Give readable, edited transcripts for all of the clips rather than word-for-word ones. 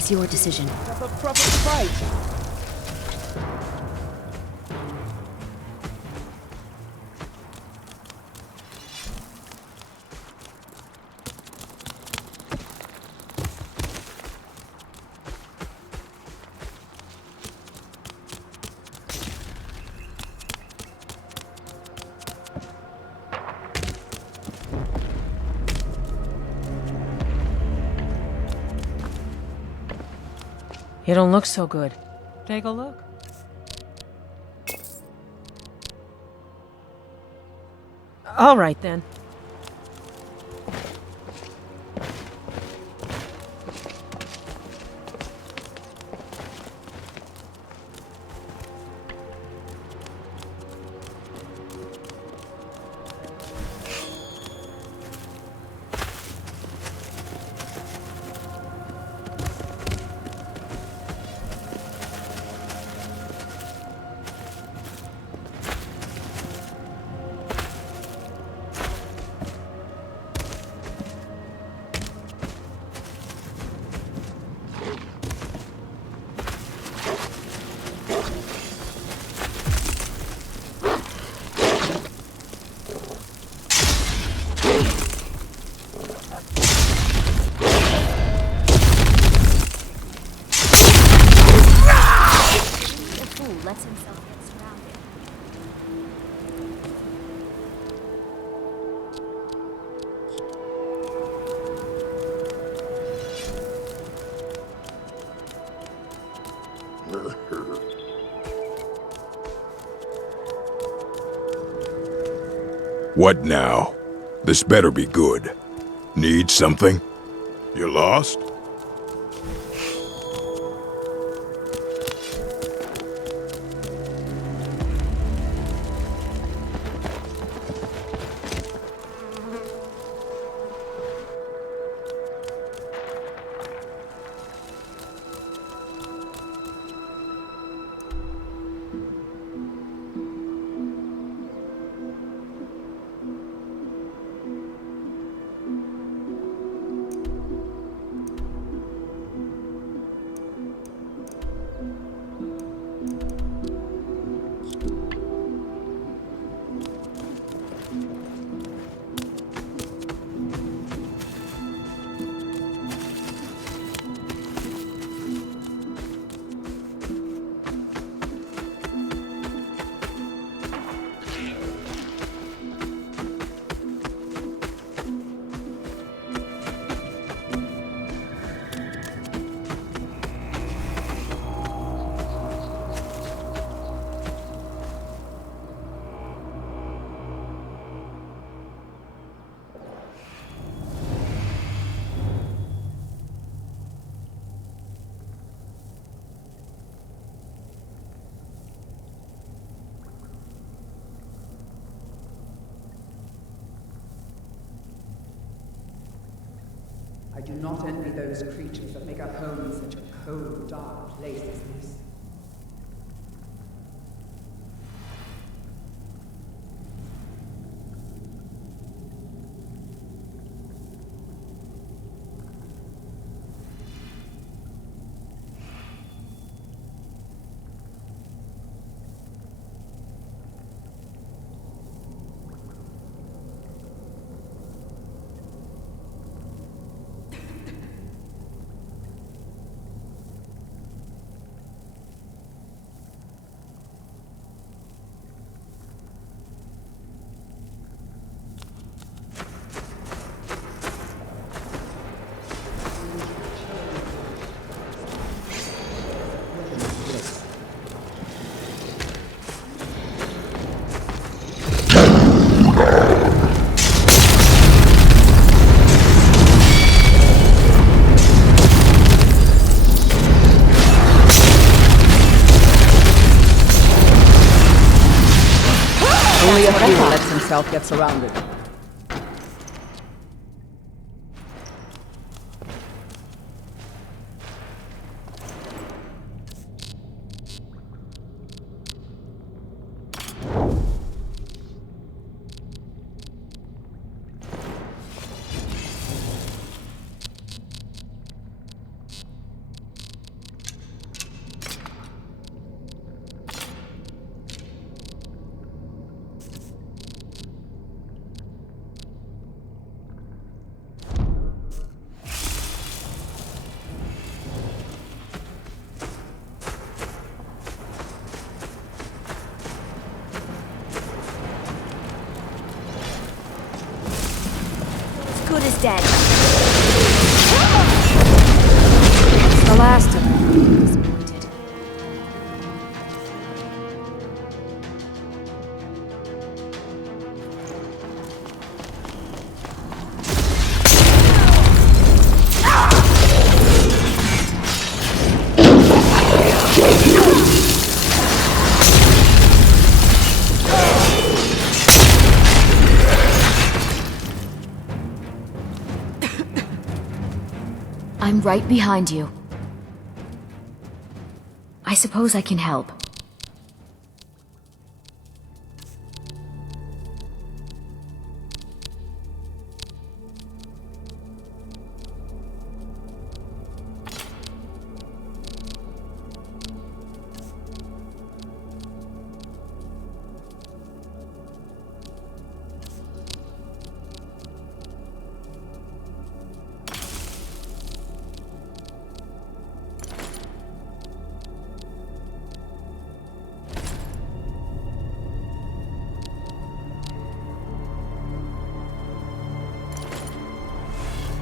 was your decision. Have a proper fight. You don't look so good. Take a look. All right, then. Lets himself get surrounded. What now? This better be good. Need something? You lost? I do not envy those creatures that make a home in such a cold, dark place as this. Only a fool lets himself get surrounded. is dead. It's the last of them. Disappointed. I'm right behind you. I suppose I can help.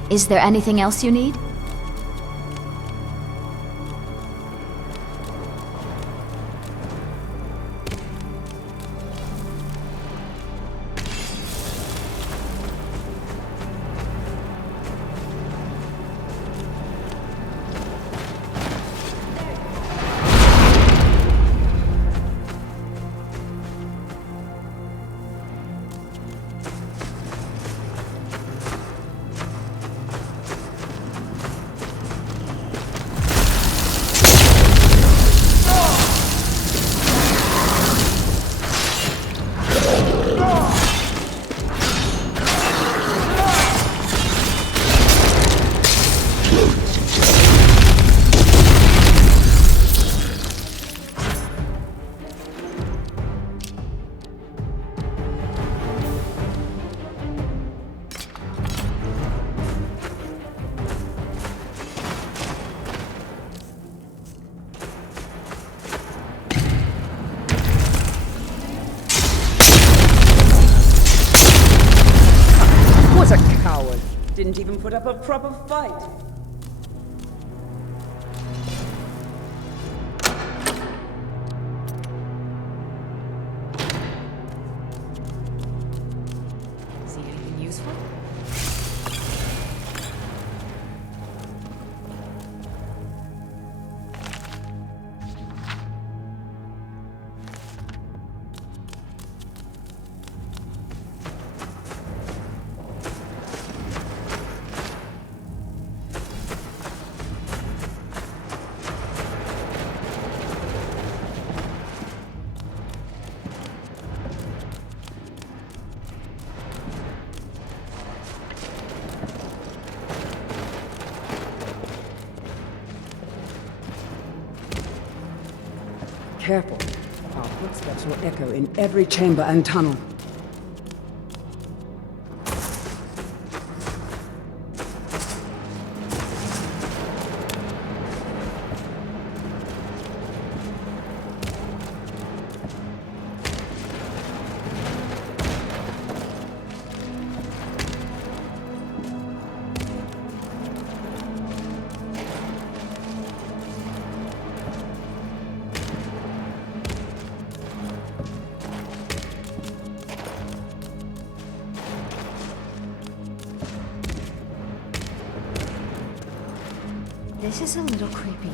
Is there anything else you need? What a coward! Didn't even put up a proper fight. See anything useful? Careful. Our footsteps will echo in every chamber and tunnel. This is a little creepy.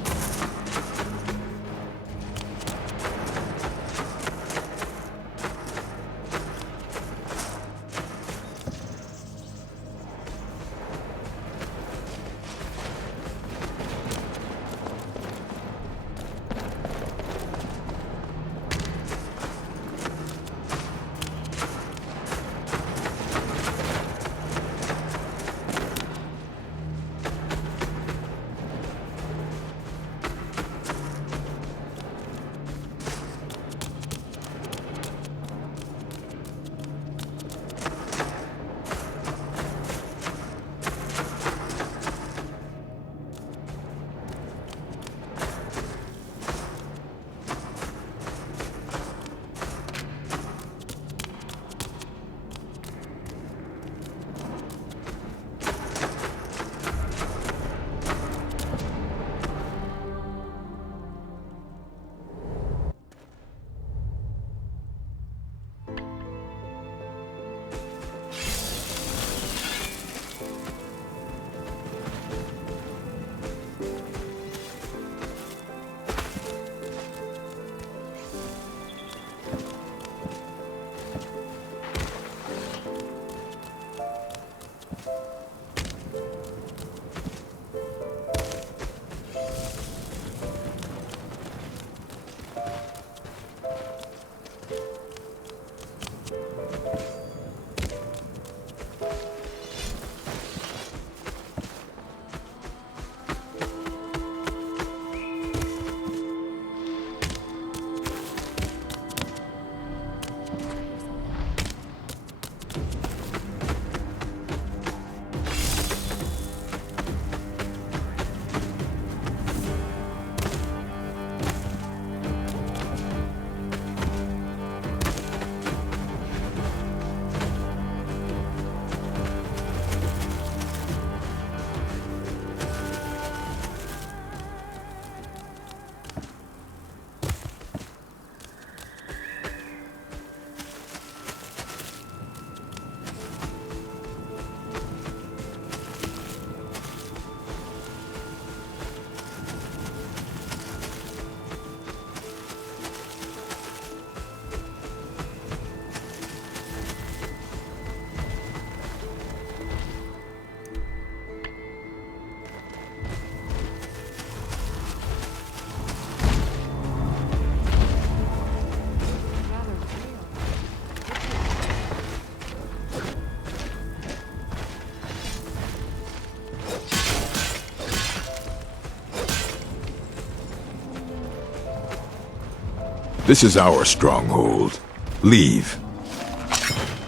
This is our stronghold. Leave.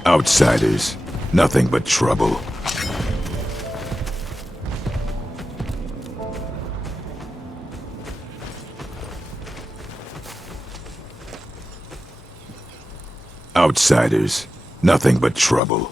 Outsiders. Nothing but trouble. Outsiders. Nothing but trouble.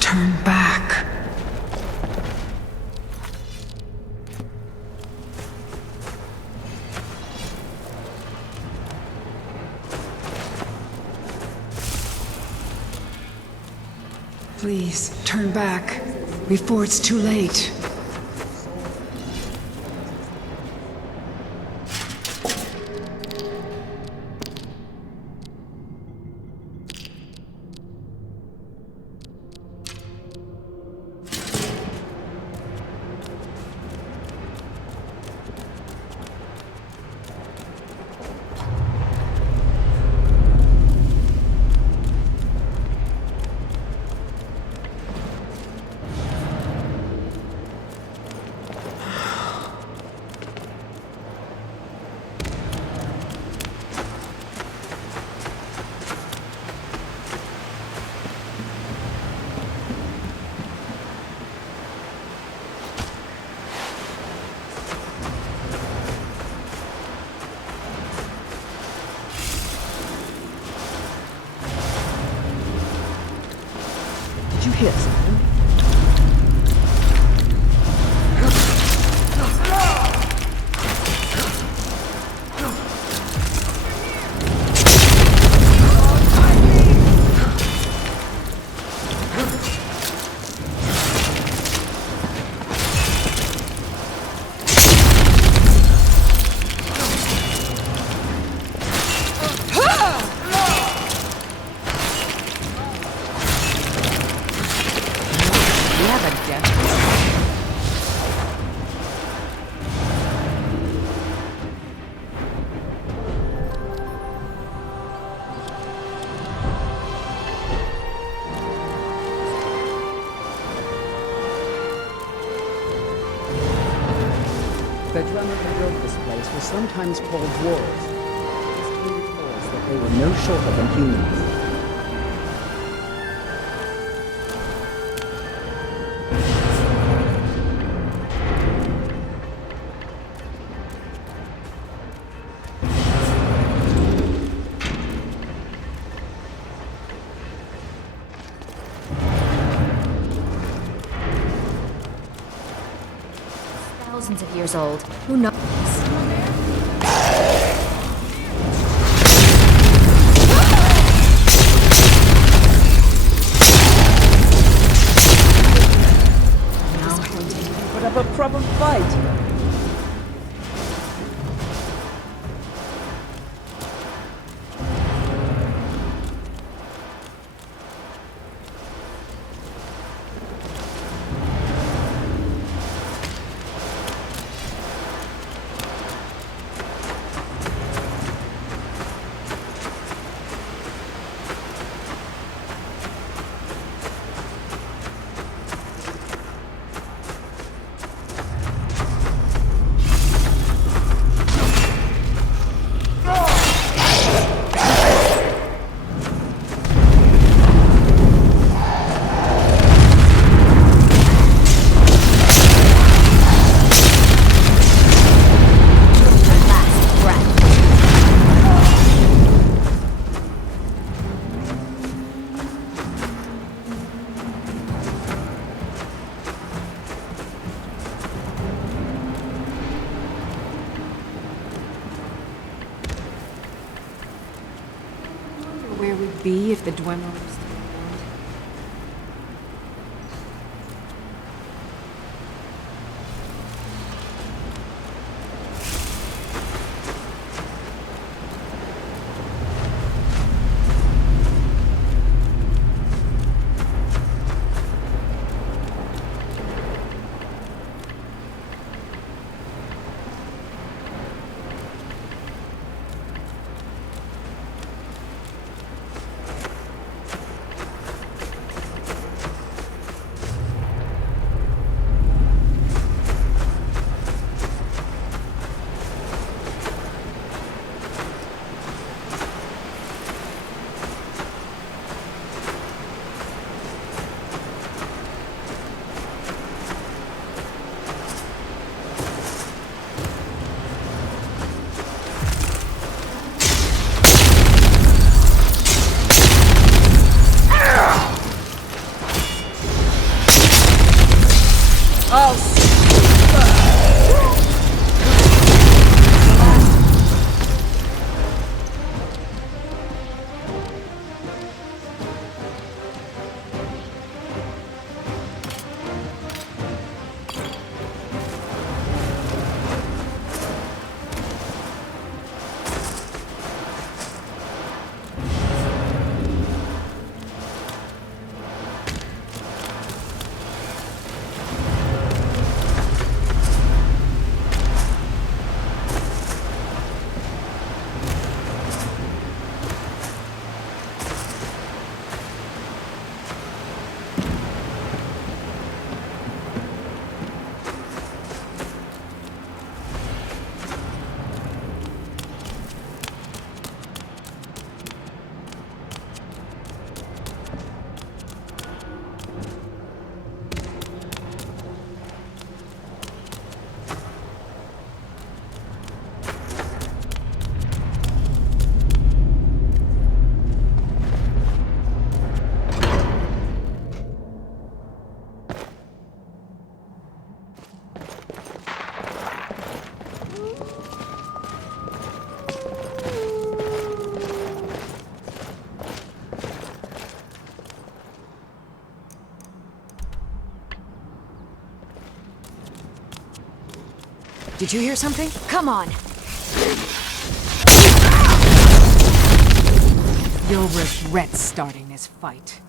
Turn back. Please, turn back before it's too late. Did you hear something? The drummer who built this place was sometimes called dwarves. History records that they were no shorter than humans. Thousands of years old. Who knows? Now, put up a proper fight. be if the Dwemer was still around? Did you hear something? Come on. You'll regret starting this fight.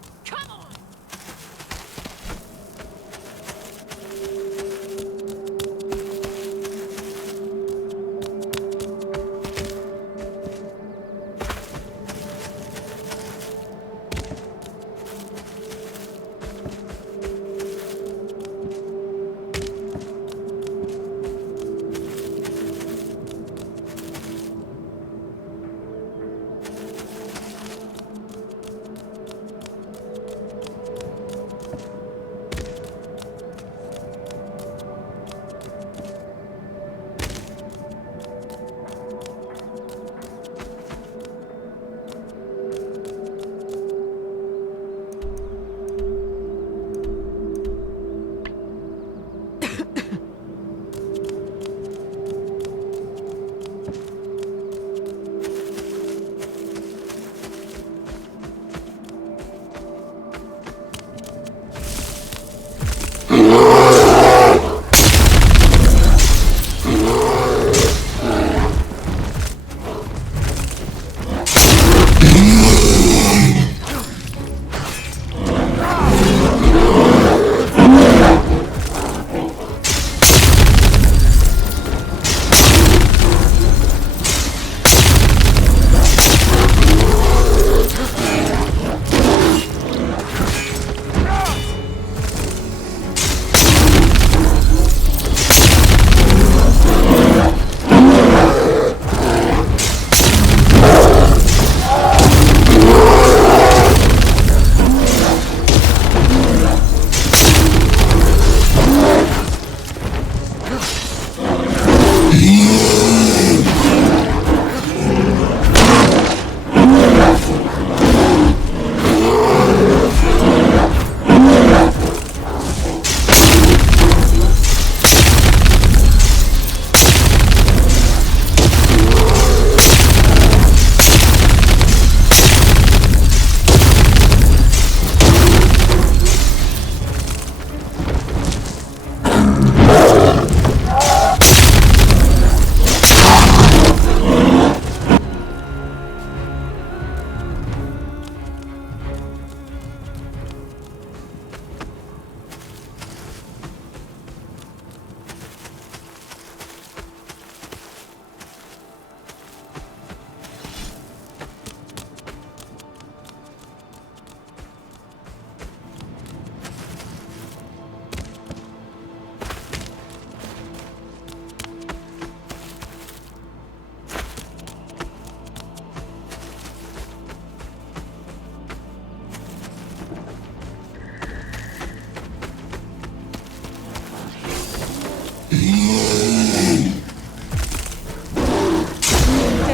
Clear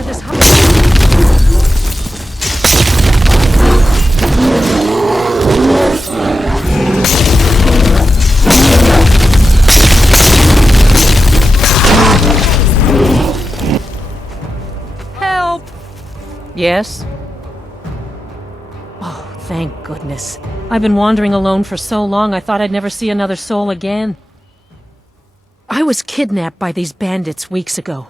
this hut. Help! Yes? Oh, thank goodness. I've been wandering alone for so long I thought I'd never see another soul again. I was kidnapped by these bandits weeks ago.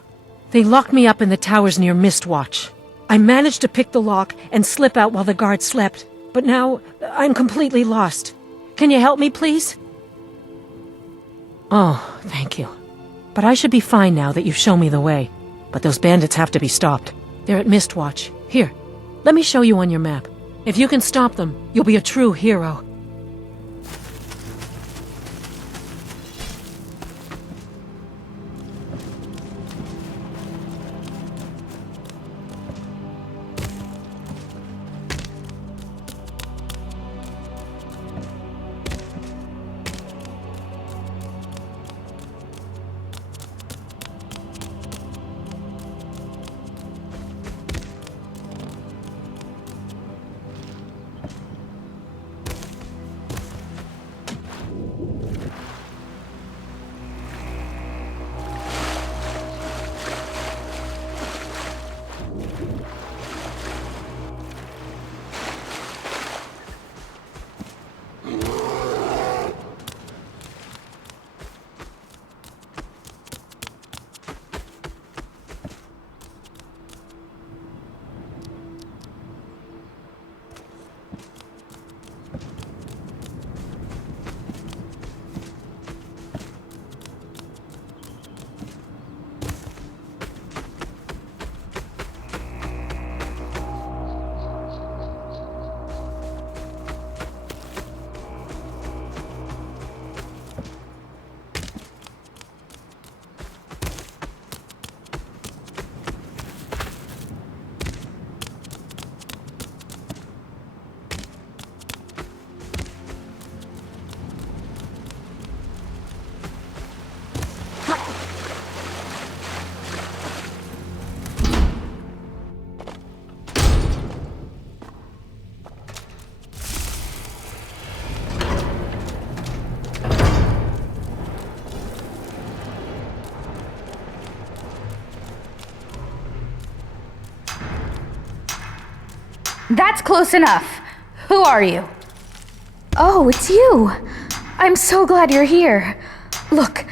They locked me up in the towers near Mistwatch. I managed to pick the lock and slip out while the guards slept, but now I'm completely lost. Can you help me, please? Oh, thank you. But I should be fine now that you've shown me the way. But those bandits have to be stopped. They're at Mistwatch. Here, let me show you on your map. If you can stop them, you'll be a true hero. That's close enough. Who are you? Oh, it's you. I'm so glad you're here. Look,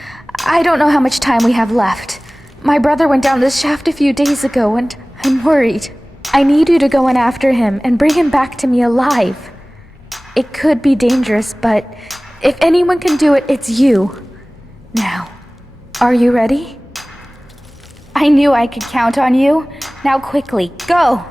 I don't know how much time we have left. My brother went down this shaft a few days ago, and I'm worried. I need you to go in after him and bring him back to me alive. It could be dangerous, but if anyone can do it, it's you. Now, are you ready? I knew I could count on you. Now quickly, go!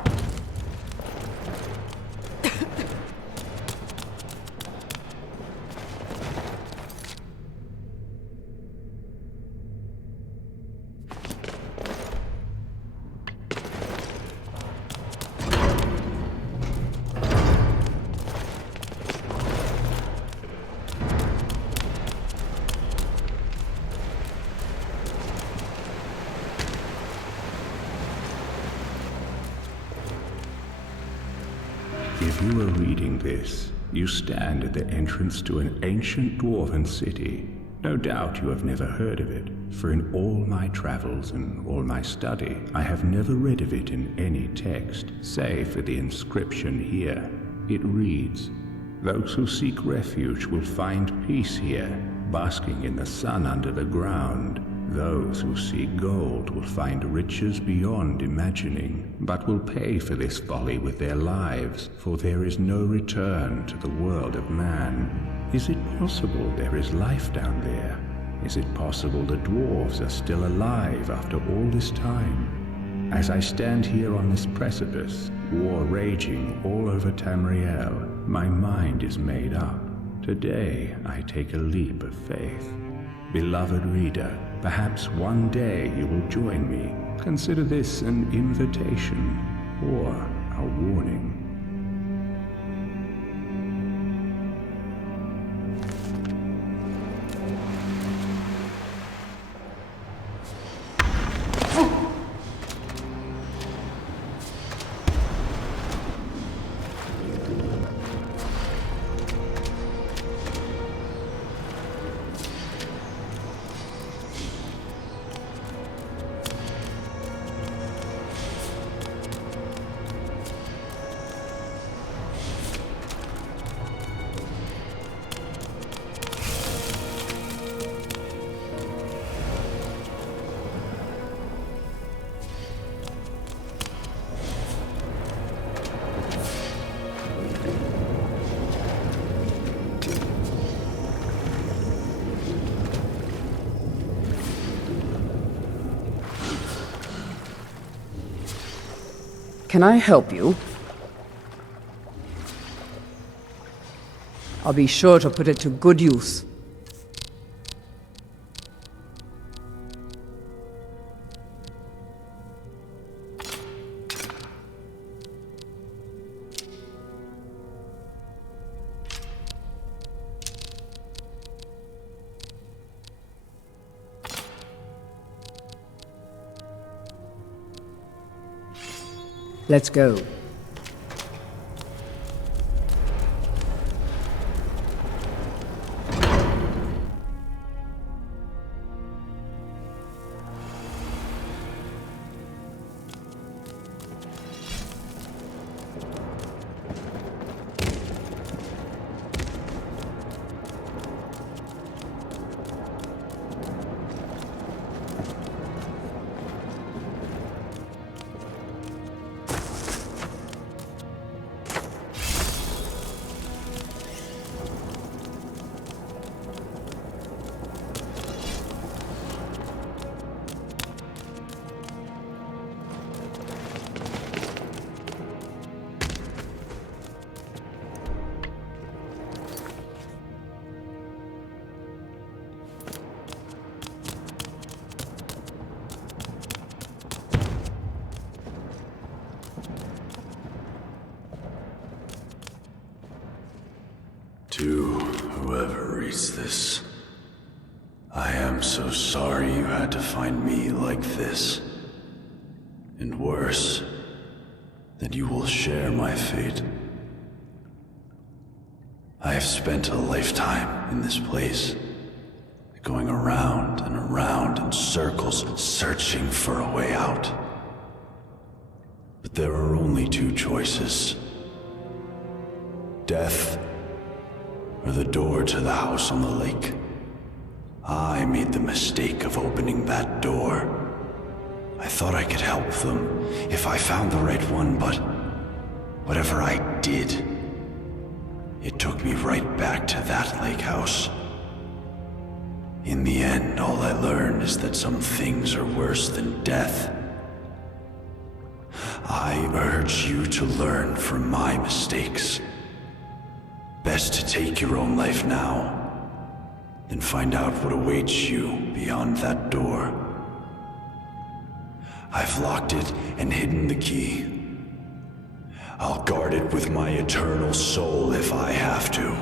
If you are reading this, you stand at the entrance to an ancient dwarven city. No doubt you have never heard of it, for in all my travels and all my study, I have never read of it in any text, save for the inscription here. It reads, "Those who seek refuge will find peace here, basking in the sun under the ground. Those who seek gold will find riches beyond imagining, but will pay for this folly with their lives, for there is no return to the world of man." Is it possible there is life down there? Is it possible the dwarves are still alive after all this time? As I stand here on this precipice, war raging all over Tamriel, my mind is made up. Today I take a leap of faith. Beloved reader, perhaps one day you will join me. Consider this an invitation or a warning. Can I help you? I'll be sure to put it to good use. Let's go. To whoever reads this, I am so sorry you had to find me like this. And worse, that you will share my fate. I have spent a lifetime in this place, going around and around in circles, searching for a way out. But there are only two choices: death, or the door to the house on the lake. I made the mistake of opening that door. I thought I could help them if I found the right one, but whatever I did, it took me right back to that lake house. In the end, all I learned is that some things are worse than death. I urge you to learn from my mistakes. Best to take your own life now, than find out what awaits you beyond that door. I've locked it and hidden the key. I'll guard it with my eternal soul if I have to.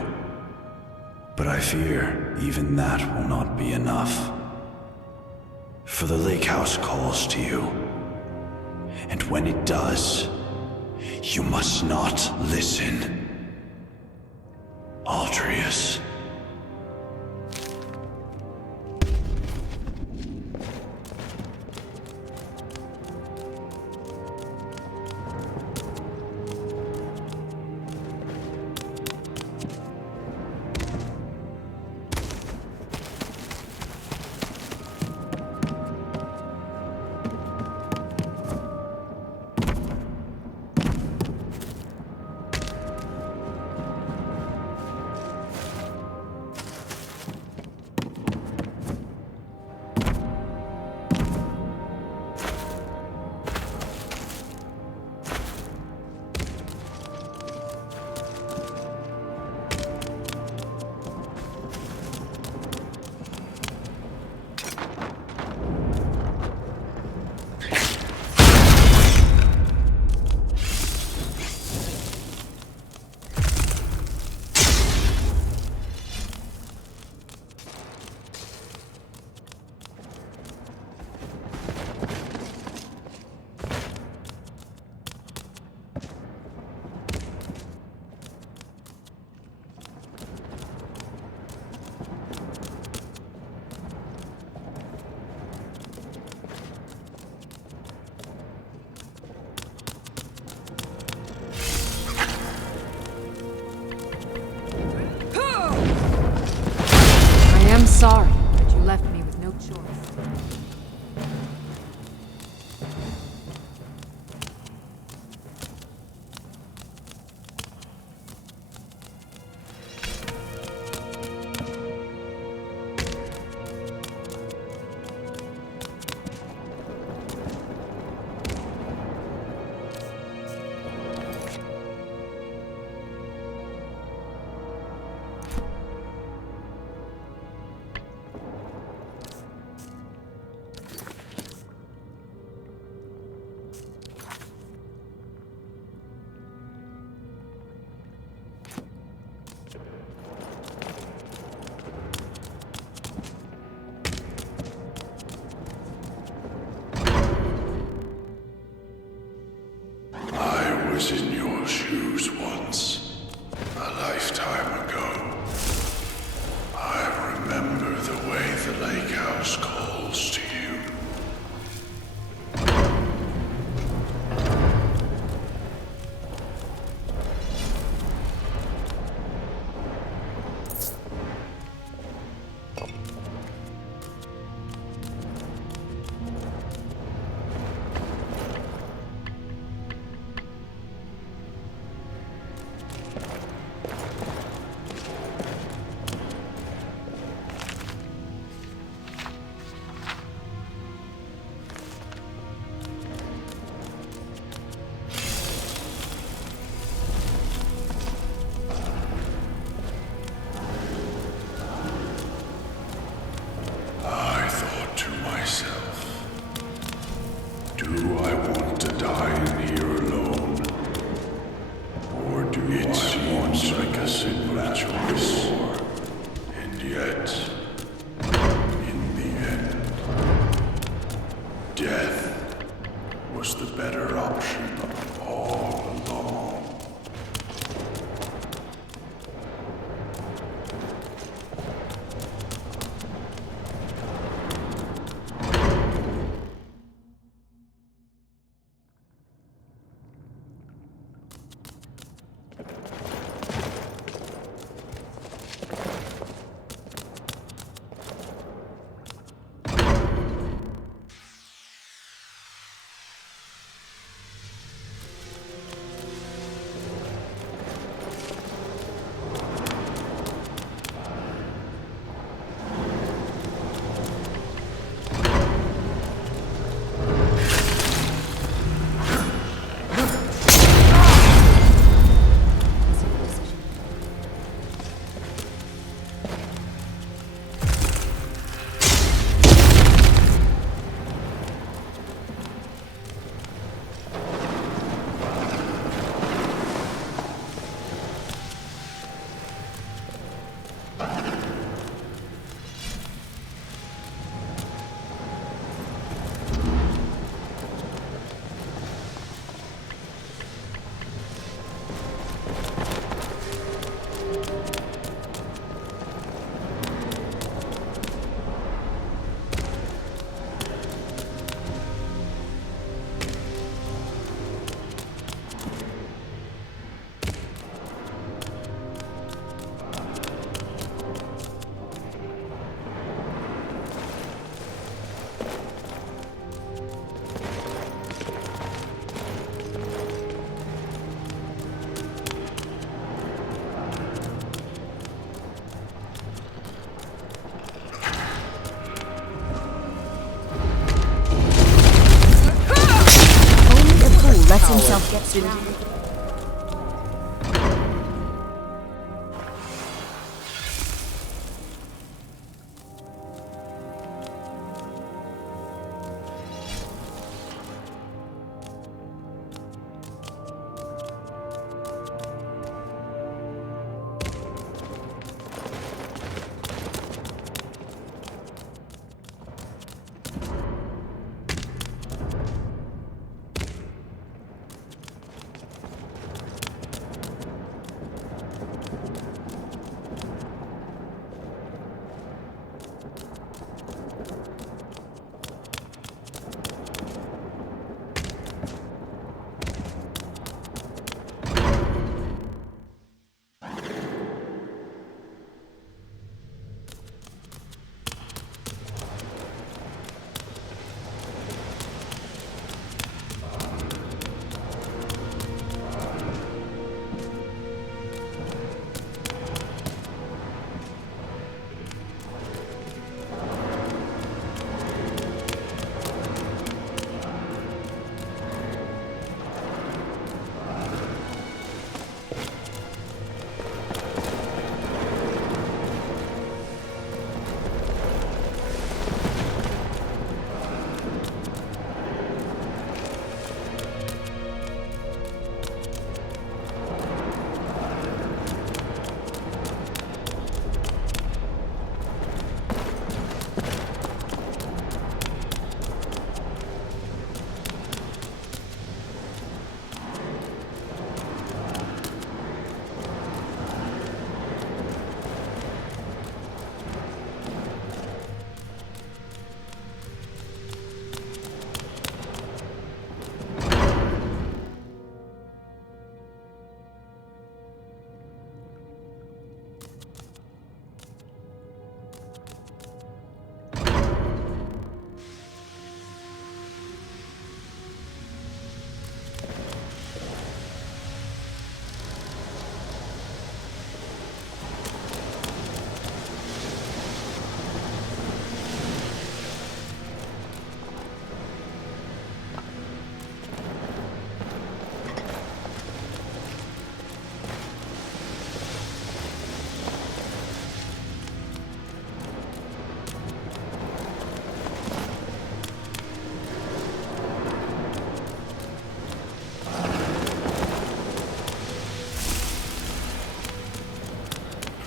But I fear even that will not be enough. For the lake house calls to you. And when it does, you must not listen. Aldrius. Sorry, but you left me with no choice.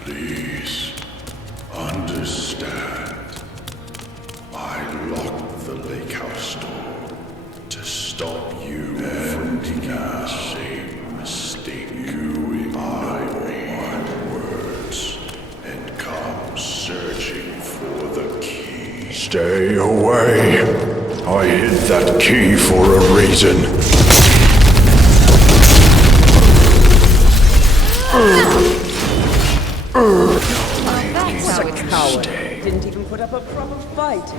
Please, understand. I locked the lake house door to stop you from making the same mistake. You ignore my words and come searching for the key. Stay away. I hid that key for a reason. That's a coward. Didn't even put up a proper fight.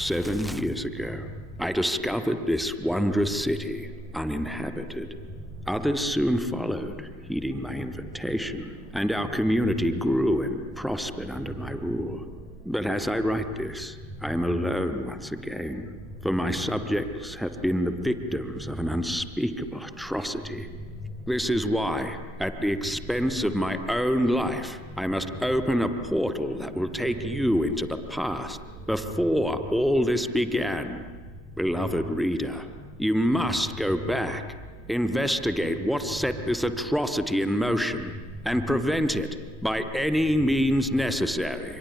7 years ago, I discovered this wondrous city, uninhabited. Others soon followed, heeding my invitation, and our community grew and prospered under my rule. But as I write this, I am alone once again, for my subjects have been the victims of an unspeakable atrocity. This is why, at the expense of my own life, I must open a portal that will take you into the past, before all this began. Beloved reader, you must go back, investigate what set this atrocity in motion, and prevent it by any means necessary.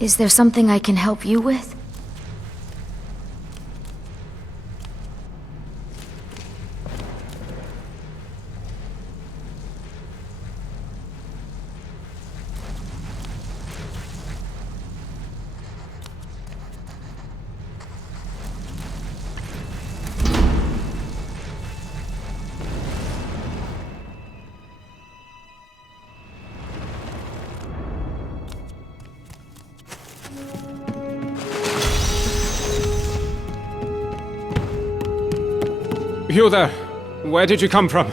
Is there something I can help you with? You there! Where did you come from?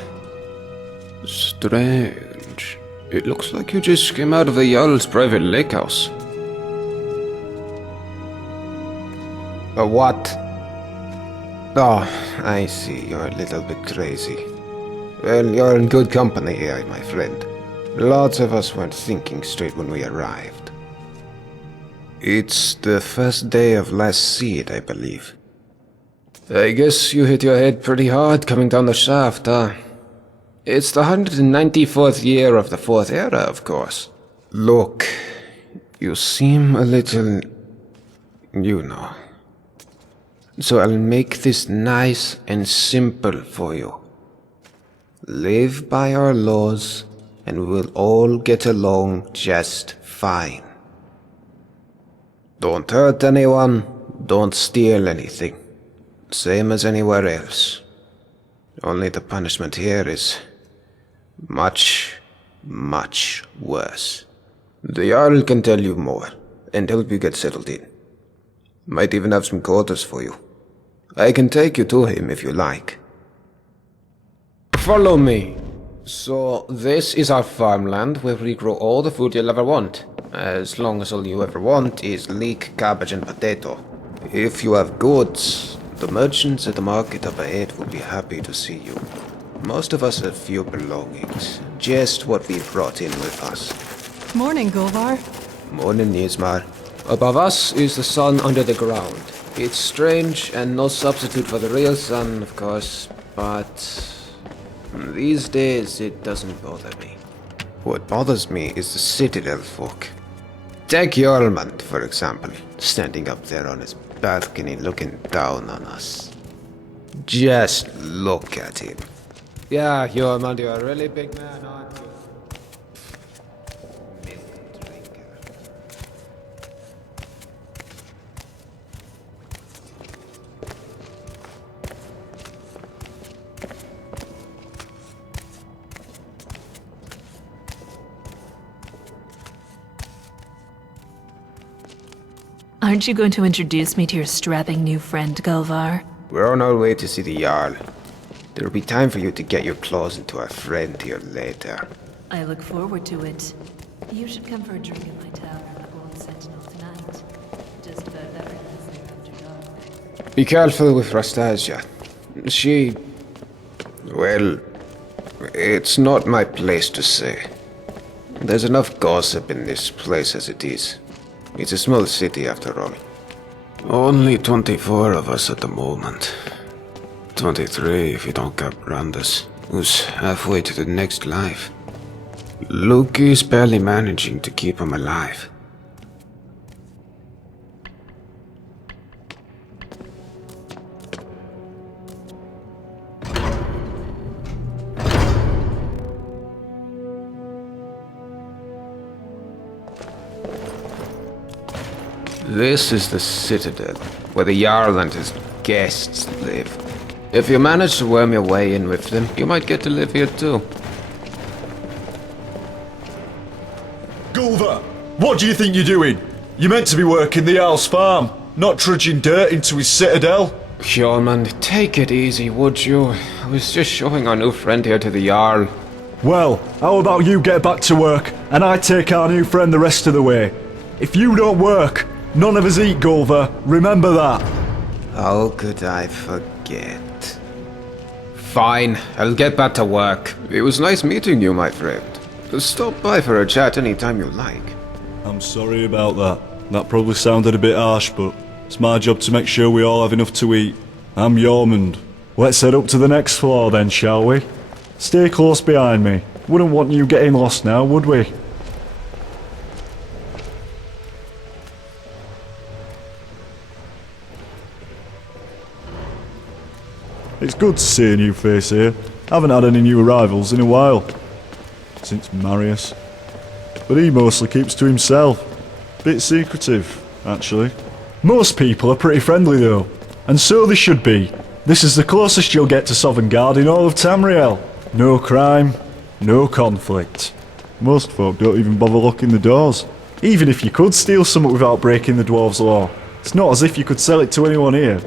Strange. It looks like you just came out of the Jarl's private lake house. A what? Oh, I see. You're a little bit crazy. Well, you're in good company here, my friend. Lots of us weren't thinking straight when we arrived. It's the first day of last seed, I believe. I guess you hit your head pretty hard coming down the shaft, huh? It's the 194th year of the Fourth Era, of course. Look, you seem a little... you know. So I'll make this nice and simple for you. Live by our laws, and we'll all get along just fine. Don't hurt anyone, don't steal anything. Same as anywhere else. Only the punishment here is much, much worse. The Jarl can tell you more, and help you get settled in. Might even have some quarters for you. I can take you to him if you like. Follow me. So, this is our farmland where we grow all the food you'll ever want. As long as all you ever want is leek, cabbage, and potato. If you have goods, the merchants at the market up ahead will be happy to see you. Most of us have few belongings, just what we've brought in with us. Morning, Golvar. Morning, Nismar. Above us is the sun under the ground. It's strange and no substitute for the real sun, of course, but these days it doesn't bother me. What bothers me is the citadel folk. Take Jormund, for example, standing up there on his balcony looking down on us. Just look at him. Yeah, Jormund, you're a really big man, aren't you? Milk drinker. Aren't you going to introduce me to your strapping new friend, Golvar? We're on our way to see the Jarl. There'll be time for you to get your claws into our friend here later. I look forward to it. You should come for a drink in my tavern at Old Sentinel tonight. Just about everyone's there after dark. Be careful with Rastasia. She... well, it's not my place to say. There's enough gossip in this place as it is. It's a small city after all. Only 24 of us at the moment. 23 if you don't count Brandis, who's halfway to the next life. Luke is barely managing to keep him alive. This is the Citadel, where the Jarl and his guests live. If you manage to worm your way in with them, you might get to live here too. Gulver, what do you think you're doing? You're meant to be working the Jarl's farm, not trudging dirt into his citadel. Shulman, take it easy, would you? I was just showing our new friend here to the Jarl. Well, how about you get back to work, and I take our new friend the rest of the way? If you don't work, none of us eat, Gulver. Remember that. How could I forget? Fine, I'll get back to work. It was nice meeting you, my friend. Stop by for a chat anytime you like. I'm sorry about that. That probably sounded a bit harsh, but it's my job to make sure we all have enough to eat. I'm Yormund. Let's head up to the next floor then, shall we? Stay close behind me. Wouldn't want you getting lost now, would we? It's good to see a new face here. Haven't had any new arrivals in a while. Since Marius. But he mostly keeps to himself. Bit secretive, actually. Most people are pretty friendly though. And so they should be. This is the closest you'll get to Sovngarde in all of Tamriel. No crime, no conflict. Most folk don't even bother locking the doors. Even if you could steal something without breaking the dwarves' law, it's not as if you could sell it to anyone here.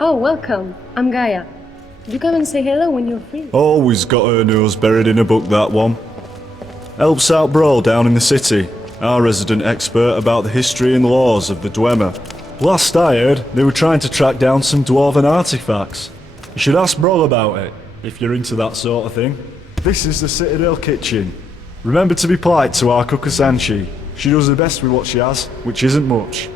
Oh, welcome. I'm Gaia. Do come and say hello when you're free. Always got her nose buried in a book, that one. Helps out Brawl down in the city, our resident expert about the history and laws of the Dwemer. Last I heard, they were trying to track down some dwarven artifacts. You should ask Brawl about it, if you're into that sort of thing. This is the Citadel kitchen. Remember to be polite to our cook Ascension. She does her best with what she has, which isn't much.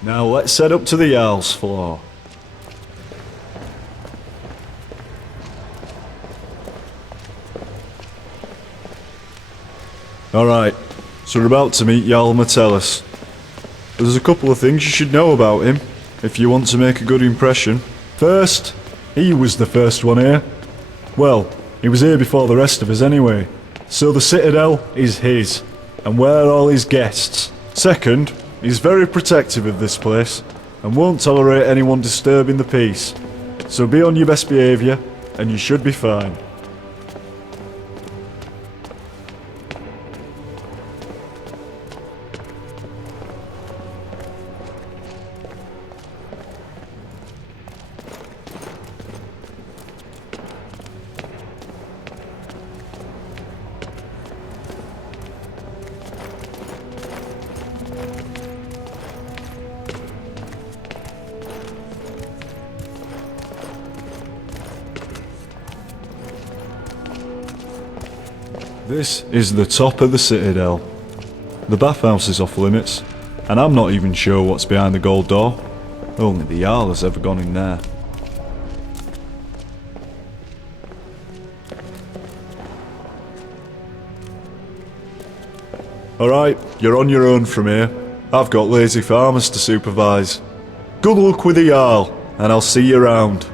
Now let's head up to the Jarl's floor. Alright, so we're about to meet Jarl Metellus. There's a couple of things you should know about him, if you want to make a good impression. First, he was the first one here. Well, he was here before the rest of us anyway. So the Citadel is his, and we're all his guests. Second, he's very protective of this place, and won't tolerate anyone disturbing the peace. So be on your best behaviour, and you should be fine. This is the top of the Citadel. The bathhouse is off limits, and I'm not even sure what's behind the gold door. Only the Jarl has ever gone in there. Alright, you're on your own from here. I've got lazy farmers to supervise. Good luck with the Jarl, and I'll see you around.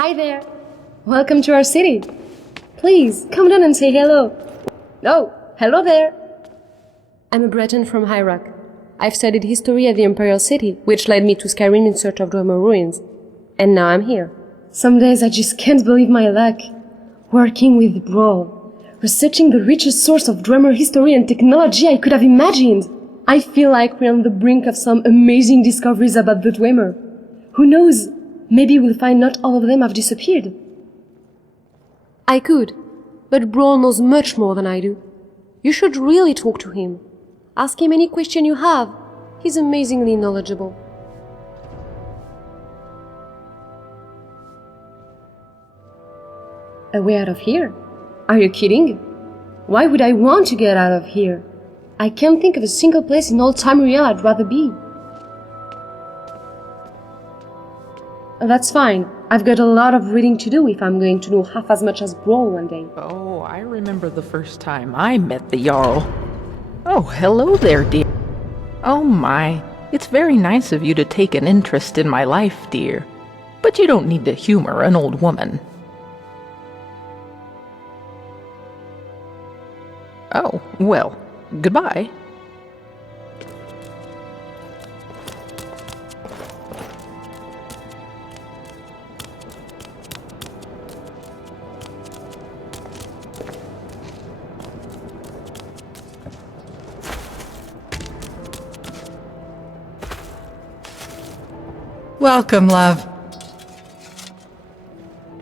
Hi there. Welcome to our city. Please, come down and say hello. Oh, hello there. I'm a Breton from High Rock. I've studied history at the Imperial City, which led me to Skyrim in search of Dwemer ruins. And now I'm here. Some days I just can't believe my luck. Working with Brawl, researching the richest source of Dwemer history and technology I could have imagined. I feel like we're on the brink of some amazing discoveries about the Dwemer. Who knows? Maybe we'll find not all of them have disappeared. I could, but Brawl knows much more than I do. You should really talk to him. Ask him any question you have. He's amazingly knowledgeable. A way out of here? Are you kidding? Why would I want to get out of here? I can't think of a single place in all Tamriel I'd rather be. That's fine. I've got a lot of reading to do if I'm going to know half as much as Brawl one day. Oh, I remember the first time I met the Jarl. Oh, hello there, dear. Oh my, it's very nice of you to take an interest in my life, dear. But you don't need to humor an old woman. Oh, well, goodbye. Welcome, love.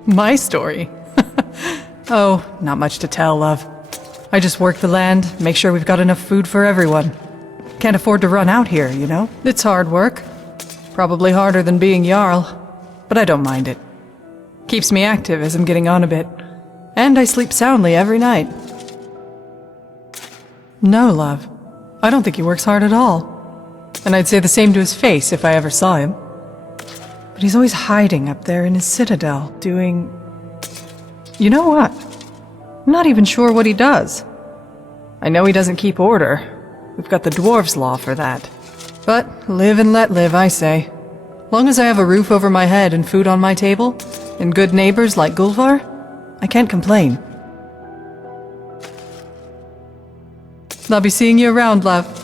My story? Oh, not much to tell, love. I just work the land, make sure we've got enough food for everyone. Can't afford to run out here, you know? It's hard work. Probably harder than being Jarl, but I don't mind it. Keeps me active as I'm getting on a bit. And I sleep soundly every night. No, love. I don't think he works hard at all. And I'd say the same to his face if I ever saw him. But he's always hiding up there in his citadel, doing... You know what? I'm not even sure what he does. I know he doesn't keep order. We've got the dwarves' law for that. But live and let live, I say. Long as I have a roof over my head and food on my table, and good neighbors like Gulvar, I can't complain. I'll be seeing you around, love.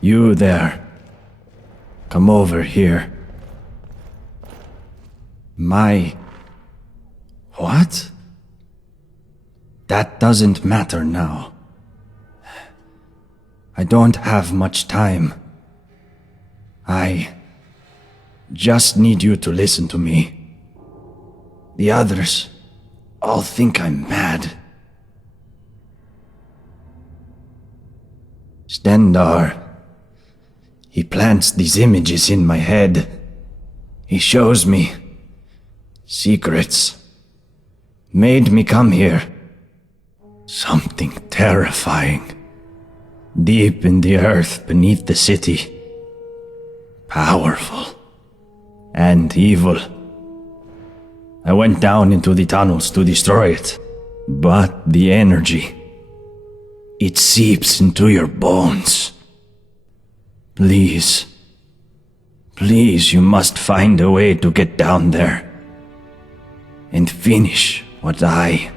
You there. Come over here. What? That doesn't matter now. I don't have much time. I just need you to listen to me. The others all think I'm mad. Stendar. He plants these images in my head. He shows me secrets. Made me come here. Something terrifying. Deep in the earth beneath the city. Powerful. And evil. I went down into the tunnels to destroy it. But the energy, it seeps into your bones. Please. Please, you must find a way to get down there. And finish what I...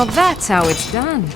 Now that's how it's done.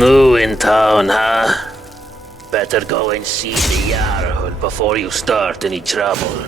New in town, huh? Better go and see the Jarl before you start any trouble.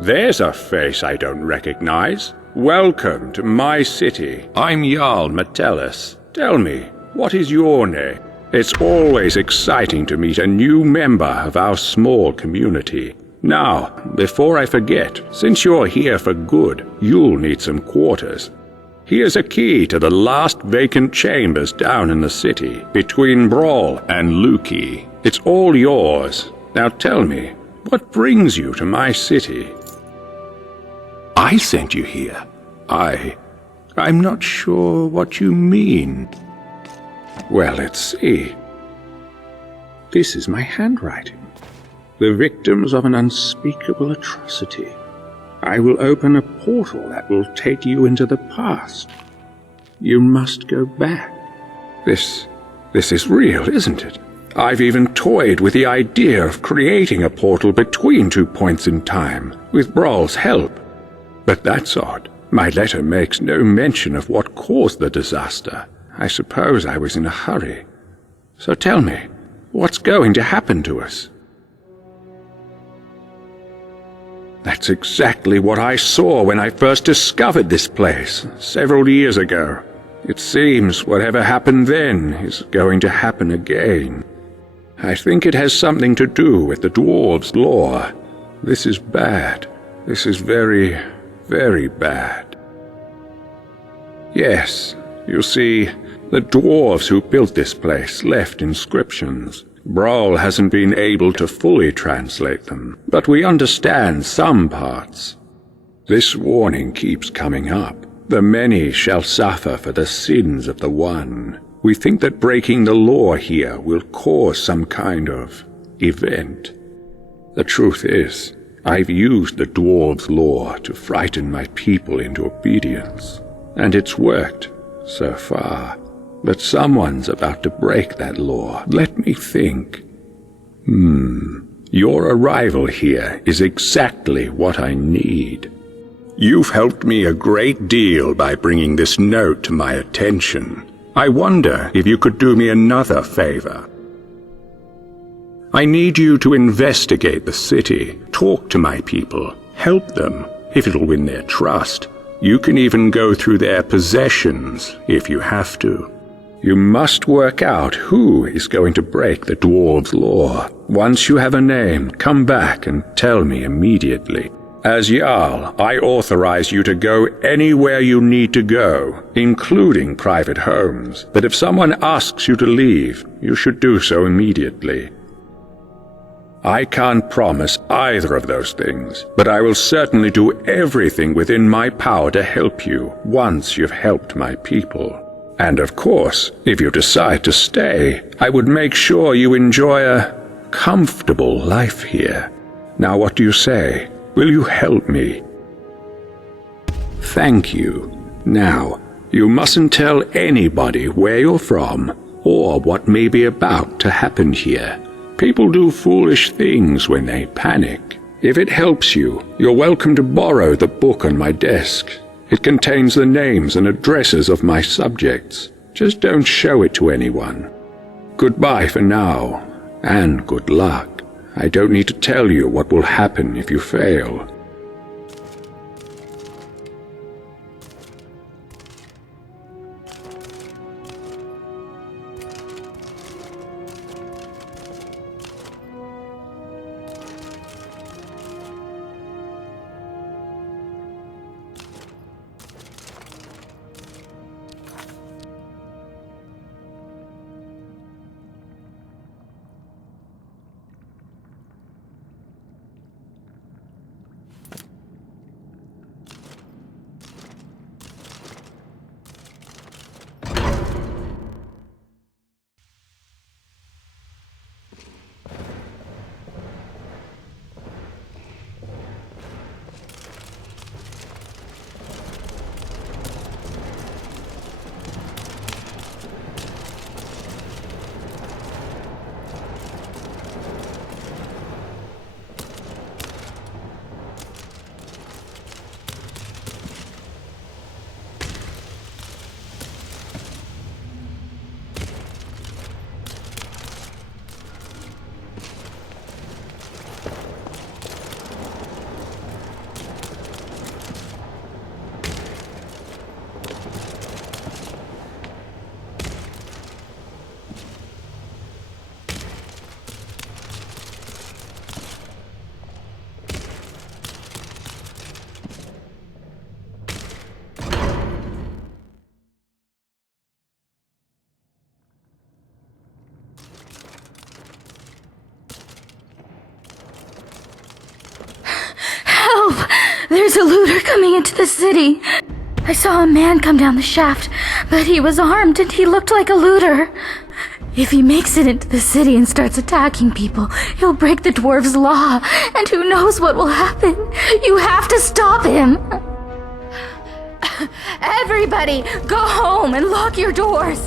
There's a face I don't recognize. Welcome to my city. I'm Jarl Metellus. Tell me, what is your name? It's always exciting to meet a new member of our small community. Now, before I forget, since you're here for good, you'll need some quarters. Here's a key to the last vacant chambers down in the city, between Brawl and Luki. It's all yours. Now tell me, what brings you to my city? I sent you here. I'm not sure what you mean. Well, let's see. This is my handwriting. The victims of an unspeakable atrocity. I will open a portal that will take you into the past. You must go back. This is real, isn't it? I've even toyed with the idea of creating a portal between 2 points in time, with Brawl's help. But that's odd. My letter makes no mention of what caused the disaster. I suppose I was in a hurry. So tell me, what's going to happen to us? That's exactly what I saw when I first discovered this place, several years ago. It seems whatever happened then is going to happen again. I think it has something to do with the dwarves' lore. This is bad. This is very, very bad. Yes, you see, the dwarves who built this place left inscriptions. Brawl hasn't been able to fully translate them, but we understand some parts. This warning keeps coming up. The many shall suffer for the sins of the one. We think that breaking the law here will cause some kind of event. The truth is, I've used the dwarves' law to frighten my people into obedience, and it's worked so far. But someone's about to break that law. Let me think. Your arrival here is exactly what I need. You've helped me a great deal by bringing this note to my attention. I wonder if you could do me another favor. I need you to investigate the city, talk to my people, help them, if it'll win their trust. You can even go through their possessions, if you have to. You must work out who is going to break the dwarves' law. Once you have a name, come back and tell me immediately. As Jarl, I authorize you to go anywhere you need to go, including private homes. But if someone asks you to leave, you should do so immediately. I can't promise either of those things, but I will certainly do everything within my power to help you once you've helped my people. And of course, if you decide to stay, I would make sure you enjoy a comfortable life here. Now what do you say? Will you help me? Thank you. Now, you mustn't tell anybody where you're from or what may be about to happen here. People do foolish things when they panic. If it helps you, you're welcome to borrow the book on my desk. It contains the names and addresses of my subjects. Just don't show it to anyone. Goodbye for now, and good luck. I don't need to tell you what will happen if you fail. There's a looter coming into the city. I saw a man come down the shaft, but he was armed and he looked like a looter. If he makes it into the city and starts attacking people, he'll break the dwarves' law, and who knows what will happen. You have to stop him. Everybody, go home and lock your doors.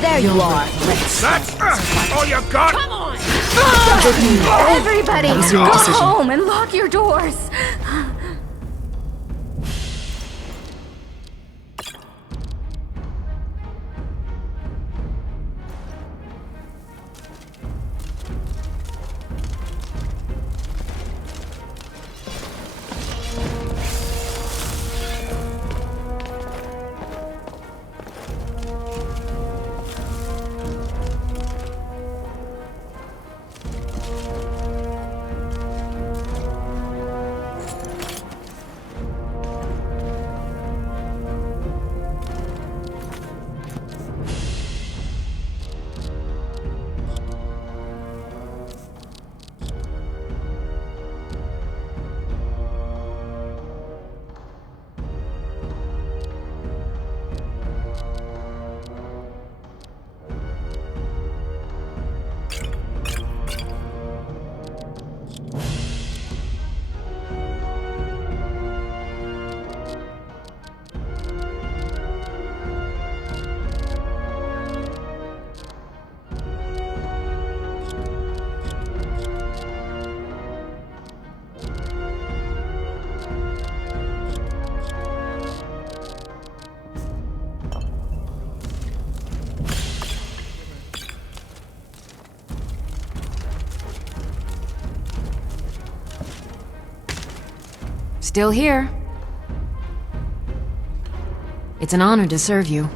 There you are. That's all you got? Come on! Everybody, go home and lock your doors. Still here. It's an honor to serve you.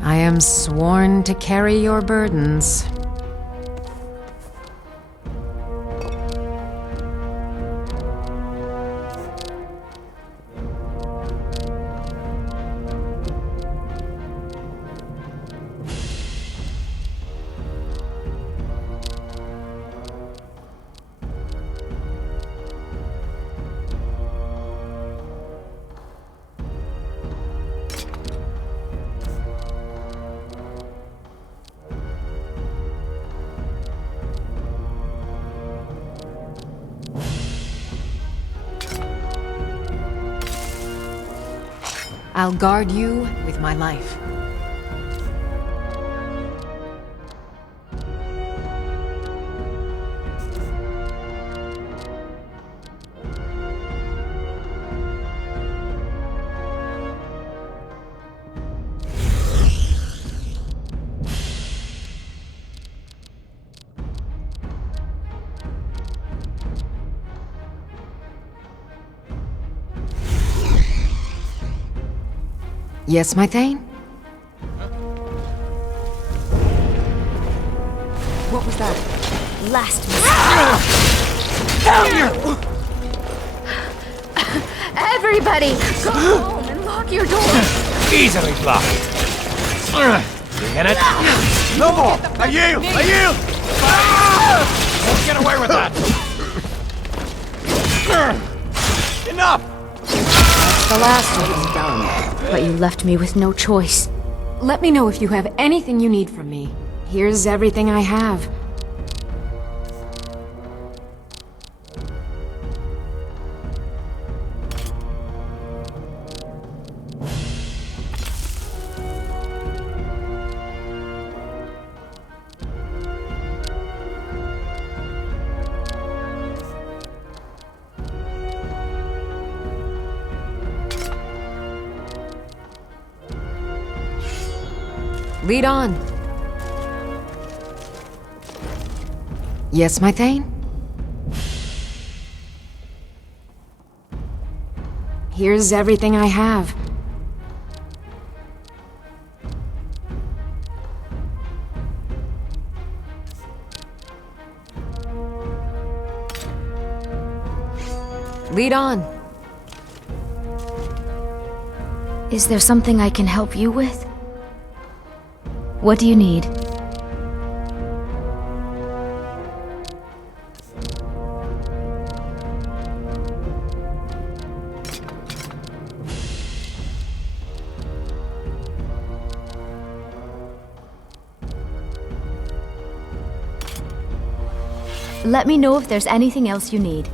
I am sworn to carry your burdens. I'll guard you with my life. Yes, my Thane? What was that? Last Everybody, go home and lock your doors. Easily blocked. You get it? No more! I yield! I yield! Won't get away with that! Enough! The last one is done. But you left me with no choice. Let me know if you have anything you need from me. Here's everything I have. Lead on. Yes, my Thane? Here's everything I have. Lead on. Is there something I can help you with? What do you need? Let me know if there's anything else you need.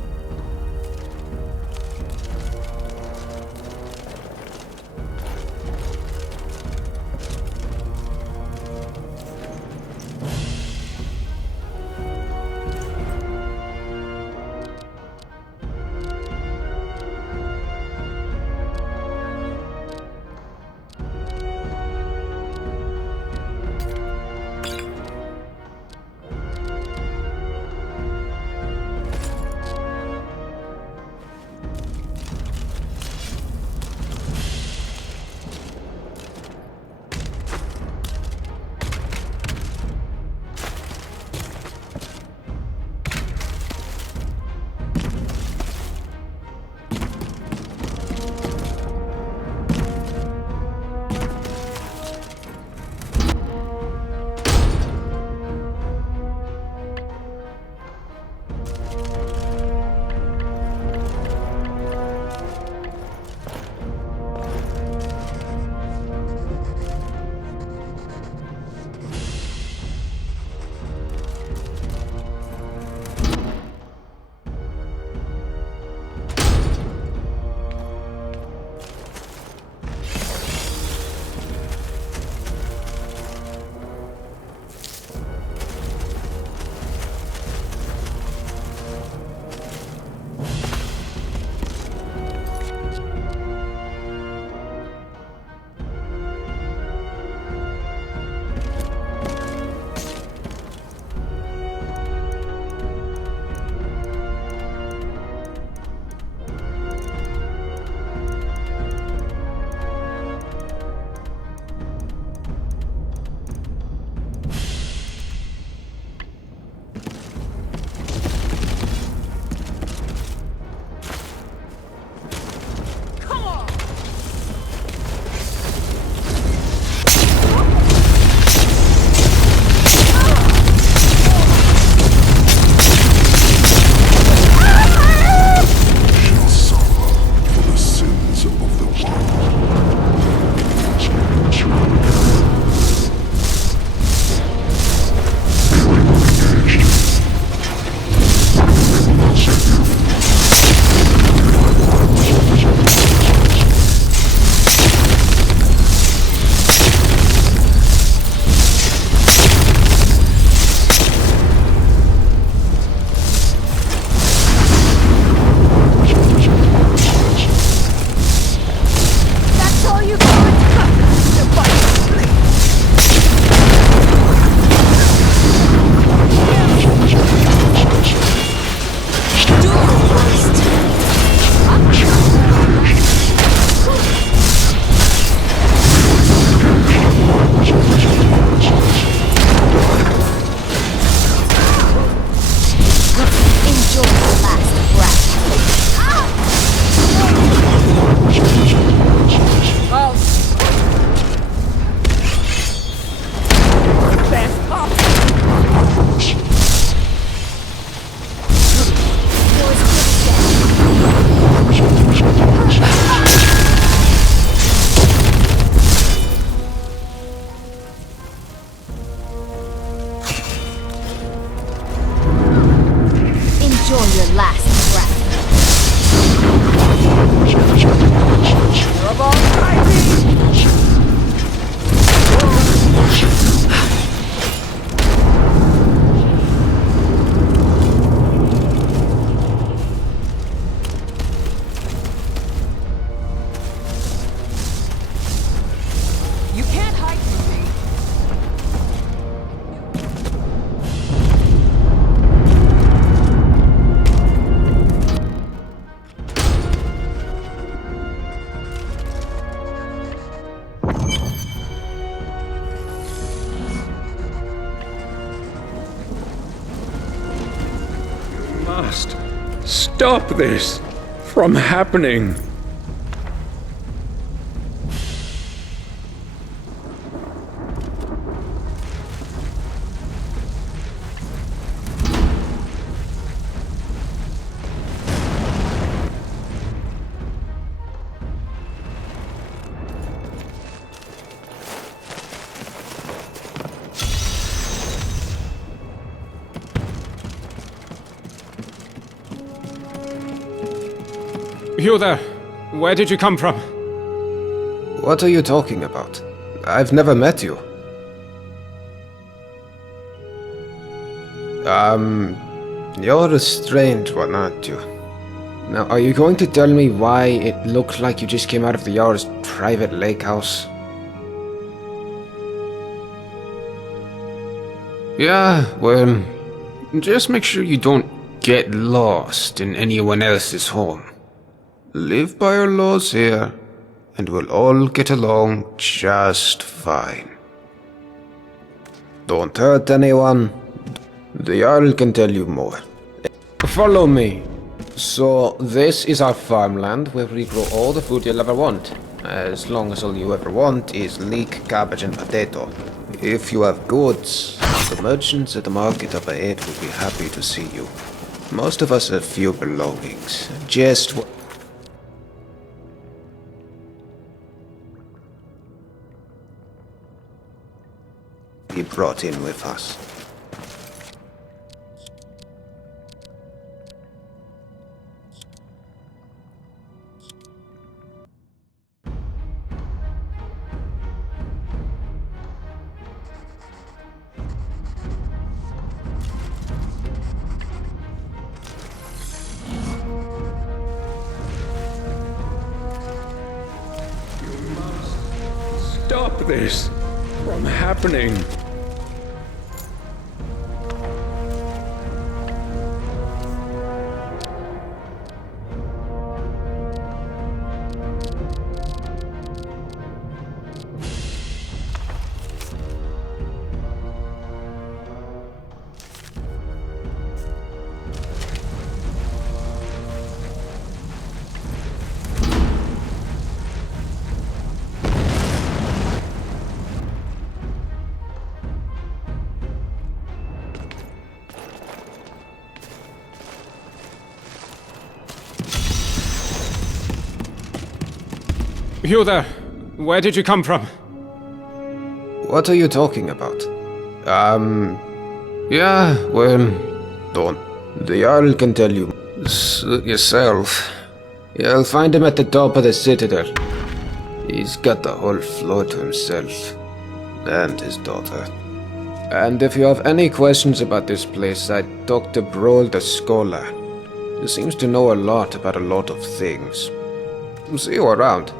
must stop this from happening. You there. Where did you come from? What are you talking about? I've never met you. You're a strange one, aren't you? Now, are you going to tell me why it looked like you just came out of the Jarl's private lake house? Yeah, well, just make sure you don't get lost in anyone else's home. Live by our laws here, and we'll all get along just fine. Don't hurt anyone. The Jarl can tell you more. Follow me. So, this is our farmland where we grow all the food you'll ever want. As long as all you ever want is leek, cabbage, and potato. If you have goods, the merchants at the market up ahead will be happy to see you. Most of us have few belongings. Just be brought in with us. Stop this from happening. You there. Where did you come from? What are you talking about? Yeah, well, don't. The Jarl can tell you yourself. You'll find him at the top of the citadel. He's got the whole floor to himself. And his daughter. And if you have any questions about this place, I'd talk to Broll the Scholar. He seems to know a lot about a lot of things. See you around.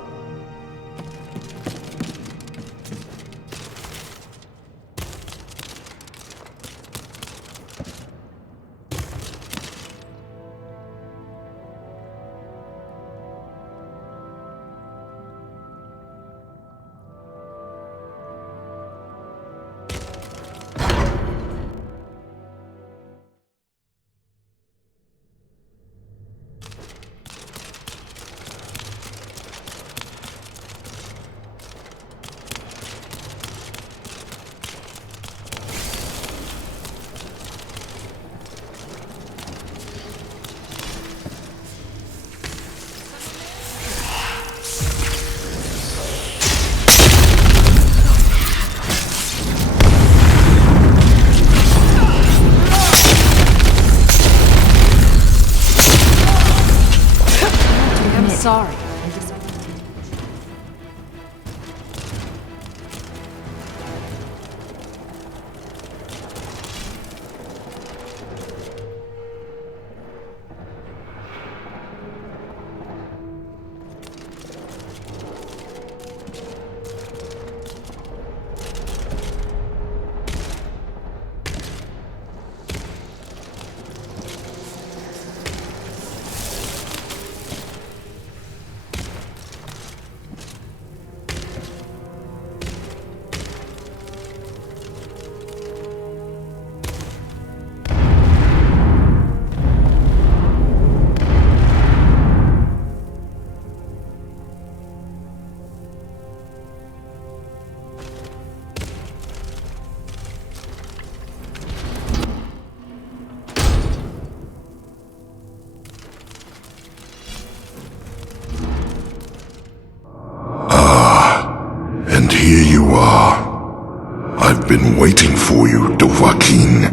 I've been waiting for you, Dovahkiin.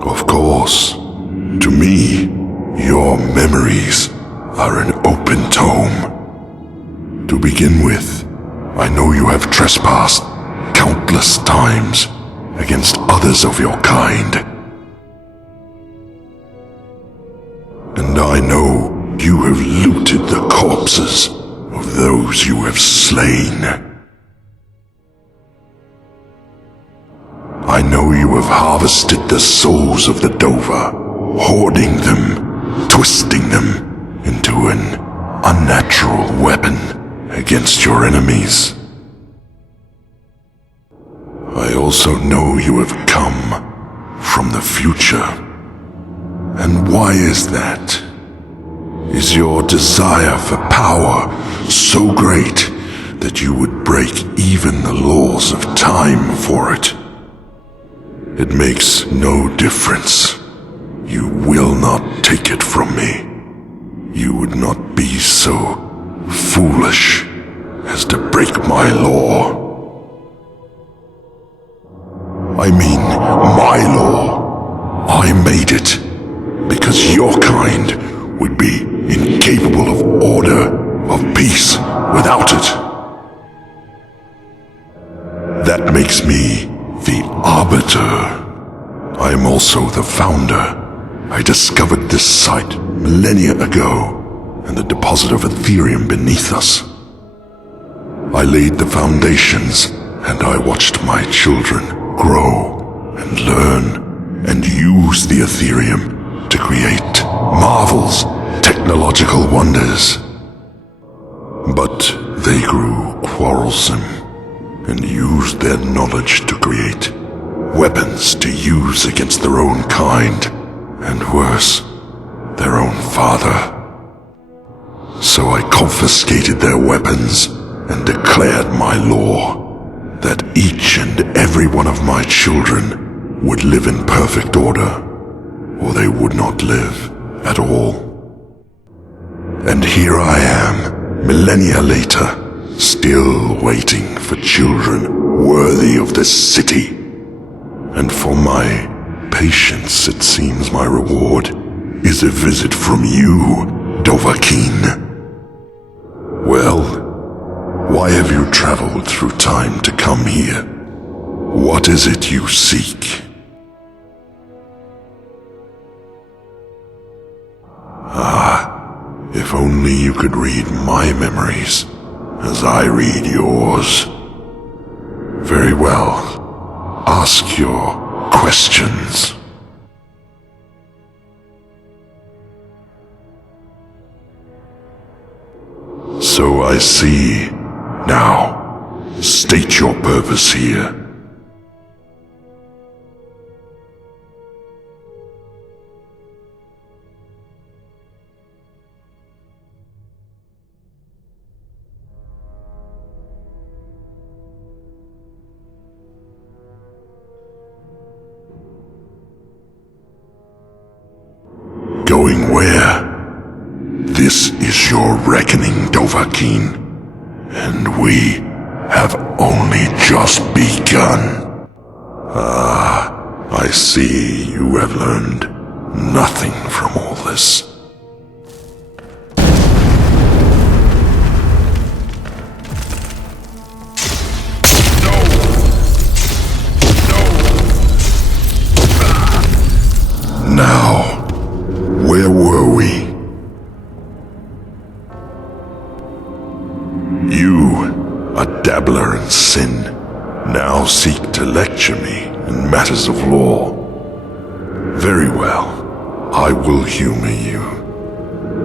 Of course, to me, your memories are an open tome. To begin with, I know you have trespassed countless times against others of your kind. And I know you have looted the corpses of those you have slain. I know you have harvested the souls of the Dova, hoarding them, twisting them into an unnatural weapon against your enemies. I also know you have come from the future. And why is that? Is your desire for power so great that you would break even the laws of time for it? It makes no difference. You will not take it from me. You would not be so foolish as to break my law. I mean, my law. I made it because your kind would be incapable of order, of peace, without it. That makes me the Arbiter. I am also the founder. I discovered this site millennia ago, and the deposit of Ethereum beneath us. I laid the foundations, and I watched my children grow and learn and use the Ethereum to create marvels, technological wonders. But they grew quarrelsome and used their knowledge to create weapons to use against their own kind, and worse, their own father. So I confiscated their weapons and declared my law that each and every one of my children would live in perfect order, or they would not live at all. And here I am, millennia later, still waiting for children worthy of this city. And for my patience, it seems my reward is a visit from you, Dovahkiin. Well, why have you traveled through time to come here? What is it you seek? Ah, if only you could read my memories as I read yours. Very well. Ask your questions. So I see. Now, state your purpose here. Going where? This is your reckoning, Dovahkiin, and we have only just begun. Ah, I see you have learned nothing from all this. Now, where were we? You, a dabbler in sin, now seek to lecture me in matters of law. Very well, I will humor you.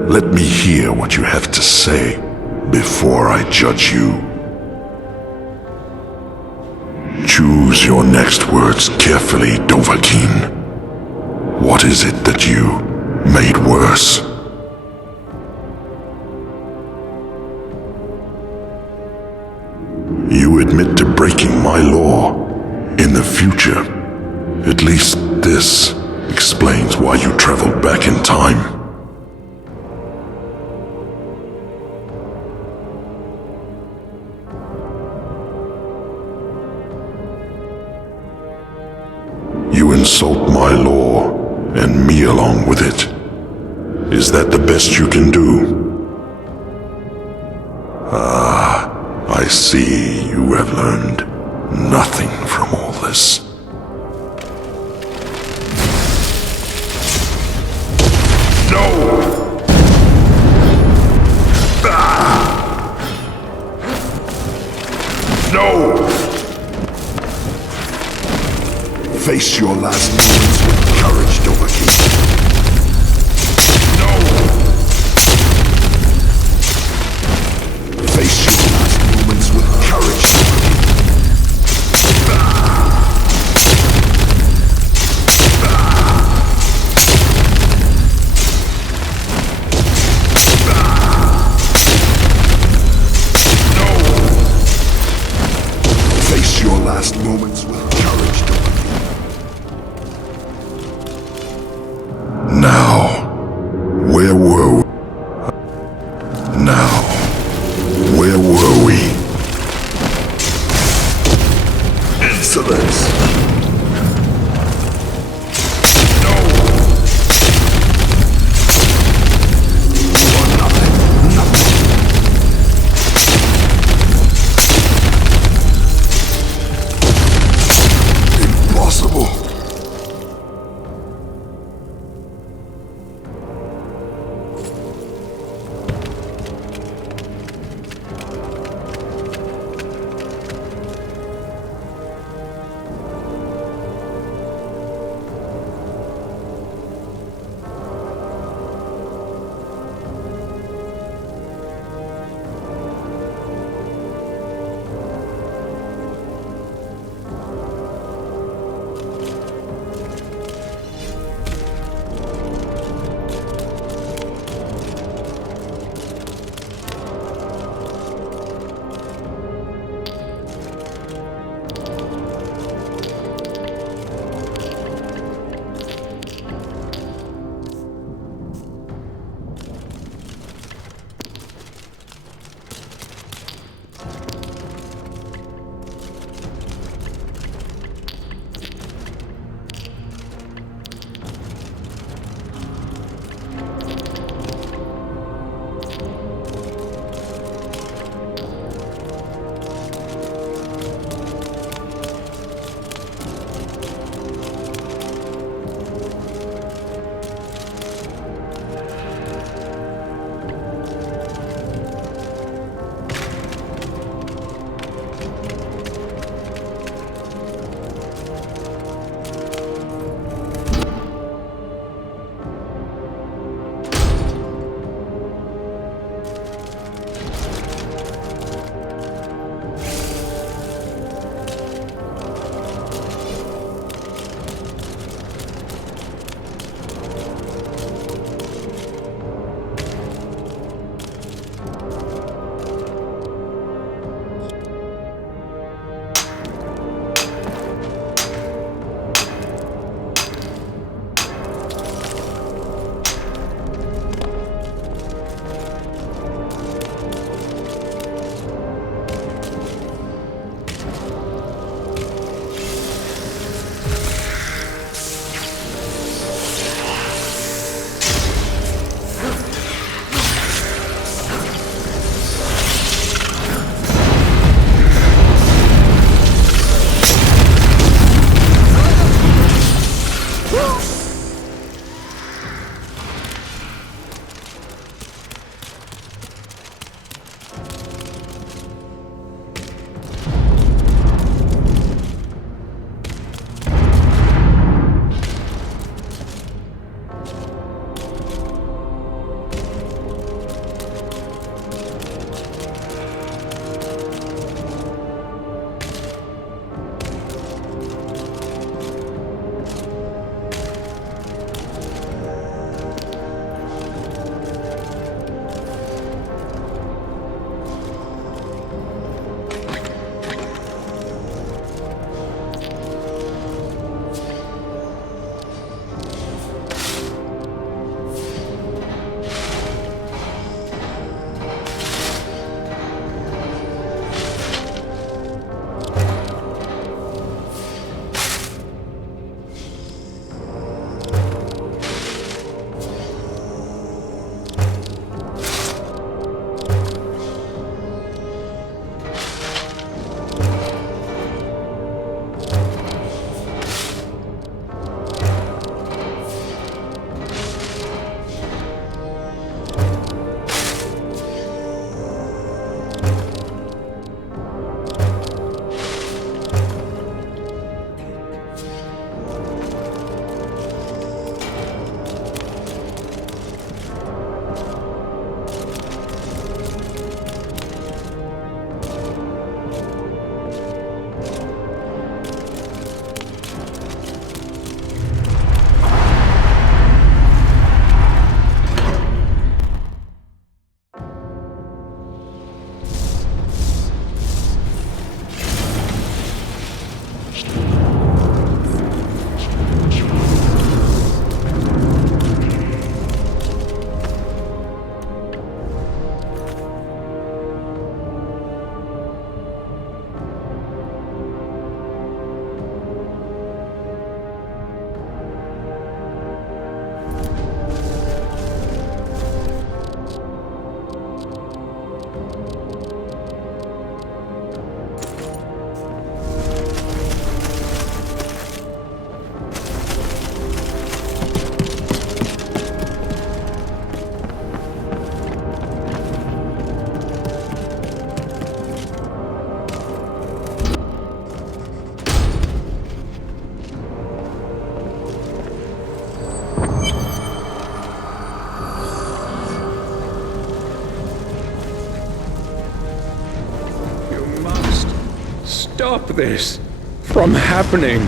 Let me hear what you have to say before I judge you. Choose your next words carefully, Dovahkiin. What is it that you made worse? You admit to breaking my law. In the future, at least this explains why you traveled back in time. to insult my law, and me along with it. Is that the best you can do? Ah, I see you have learned nothing from all this. No! Ah! No! Face your last moments with courage, Dovahkiin. No! Face your last moments with courage, Dovahkiin. Face your last moments with courage, Dovahkiin. Now, where were we? Now, where were we? Insolence! No! You are nothing, nothing. Impossible! this from happening.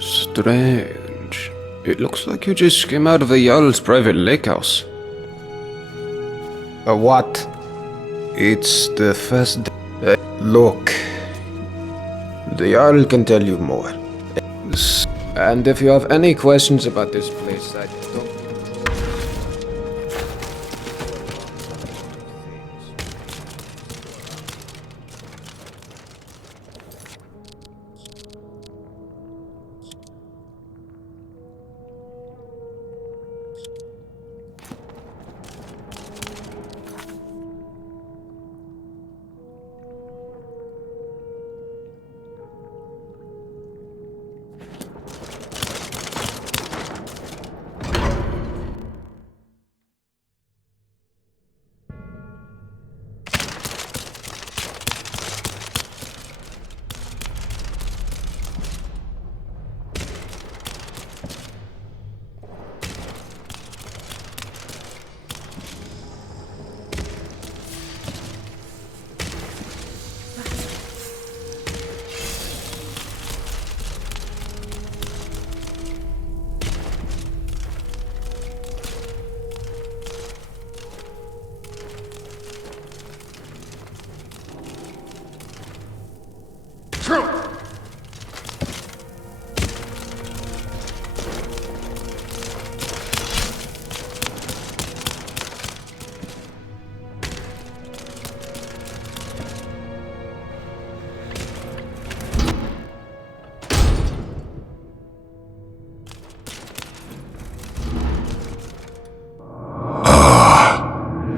Strange. It looks like you just came out of the Jarl's private lake house. What? It's the first... look. The Jarl can tell you more. And if you have any questions about this place, I don't...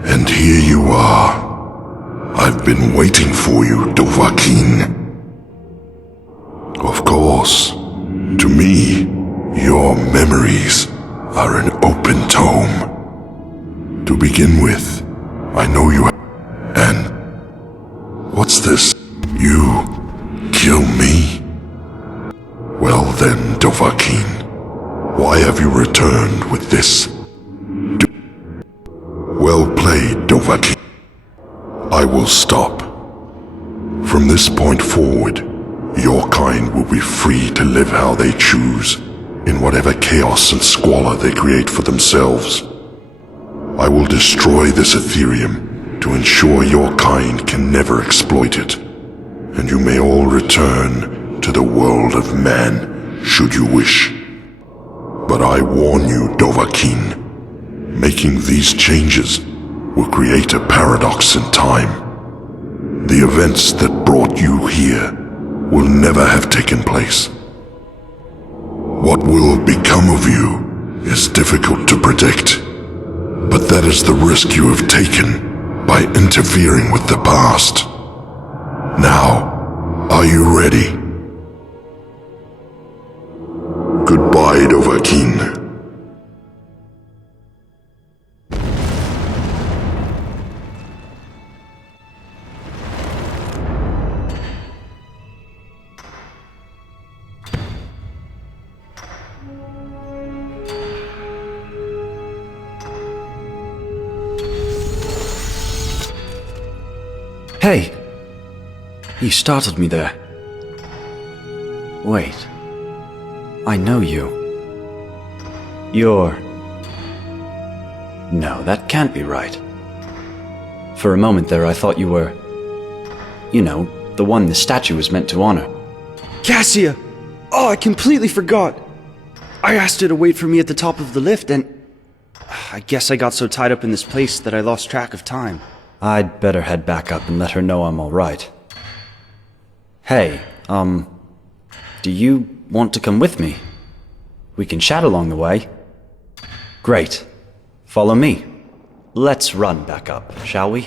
And here you are. I've been waiting for you, Dovahkiin. Of course, to me, your memories are an open tome. To begin with, I know you and... what's this? You kill me? Well then, Dovahkiin, why have you returned with this? Well played, Dovahkiin. I will stop. From this point forward, your kind will be free to live how they choose, in whatever chaos and squalor they create for themselves. I will destroy this Ethereum to ensure your kind can never exploit it, and you may all return to the world of man, should you wish. But I warn you, Dovahkiin, making these changes will create a paradox in time. The events that brought you here will never have taken place. What will become of you is difficult to predict, but that is the risk you have taken by interfering with the past. Now, are you ready? Goodbye, Dovahkiin. Hey! You startled me there. Wait. I know you. You're... No, that can't be right. For a moment there I thought you were... You know, the one the statue was meant to honor. Cassia! Oh, I completely forgot! I asked her to wait for me at the top of the lift and... I guess I got so tied up in this place that I lost track of time. I'd better head back up and let her know I'm alright. Hey, do you want to come with me? We can chat along the way. Great. Follow me. Let's run back up, shall we?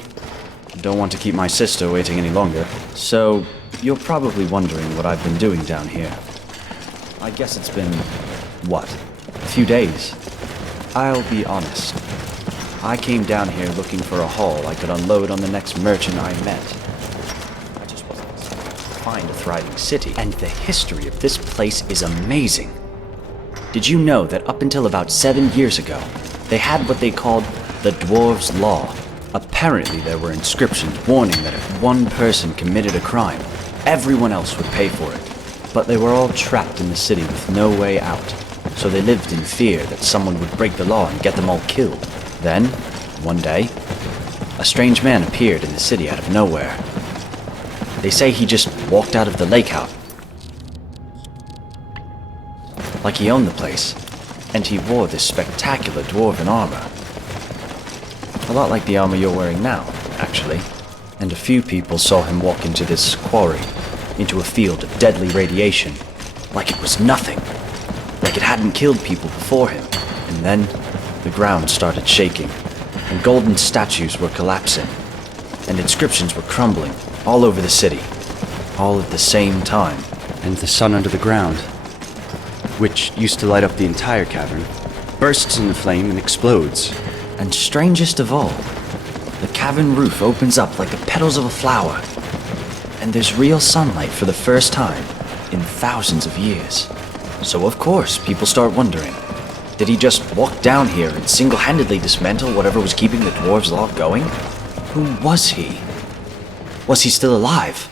Don't want to keep my sister waiting any longer. So, you're probably wondering what I've been doing down here. I guess it's been... what? A few days. I'll be honest. I came down here looking for a haul I could unload on the next merchant I met. I just wasn't expecting to find a thriving city, and the history of this place is amazing. Did you know that up until about 7 years ago, they had what they called the Dwarves' Law? Apparently there were inscriptions warning that if one person committed a crime, everyone else would pay for it. But they were all trapped in the city with no way out, so they lived in fear that someone would break the law and get them all killed. Then, one day, a strange man appeared in the city out of nowhere. They say he just walked out of the lake house, like he owned the place, and he wore this spectacular dwarven armor. A lot like the armor you're wearing now, actually. And a few people saw him walk into this quarry, into a field of deadly radiation, like it was nothing, like it hadn't killed people before him. And then, the ground started shaking, and golden statues were collapsing, and inscriptions were crumbling all over the city, all at the same time. And the sun under the ground, which used to light up the entire cavern, bursts into flame and explodes. And strangest of all, the cavern roof opens up like the petals of a flower, and there's real sunlight for the first time in thousands of years. So of course, people start wondering, did he just walk down here and single-handedly dismantle whatever was keeping the Dwarves' Law going? Who was he? Was he still alive?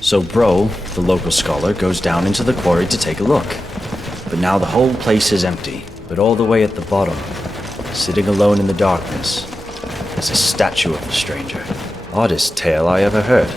So Bro, the local scholar, goes down into the quarry to take a look. But now the whole place is empty, but all the way at the bottom, sitting alone in the darkness, is a statue of a stranger. Oddest tale I ever heard.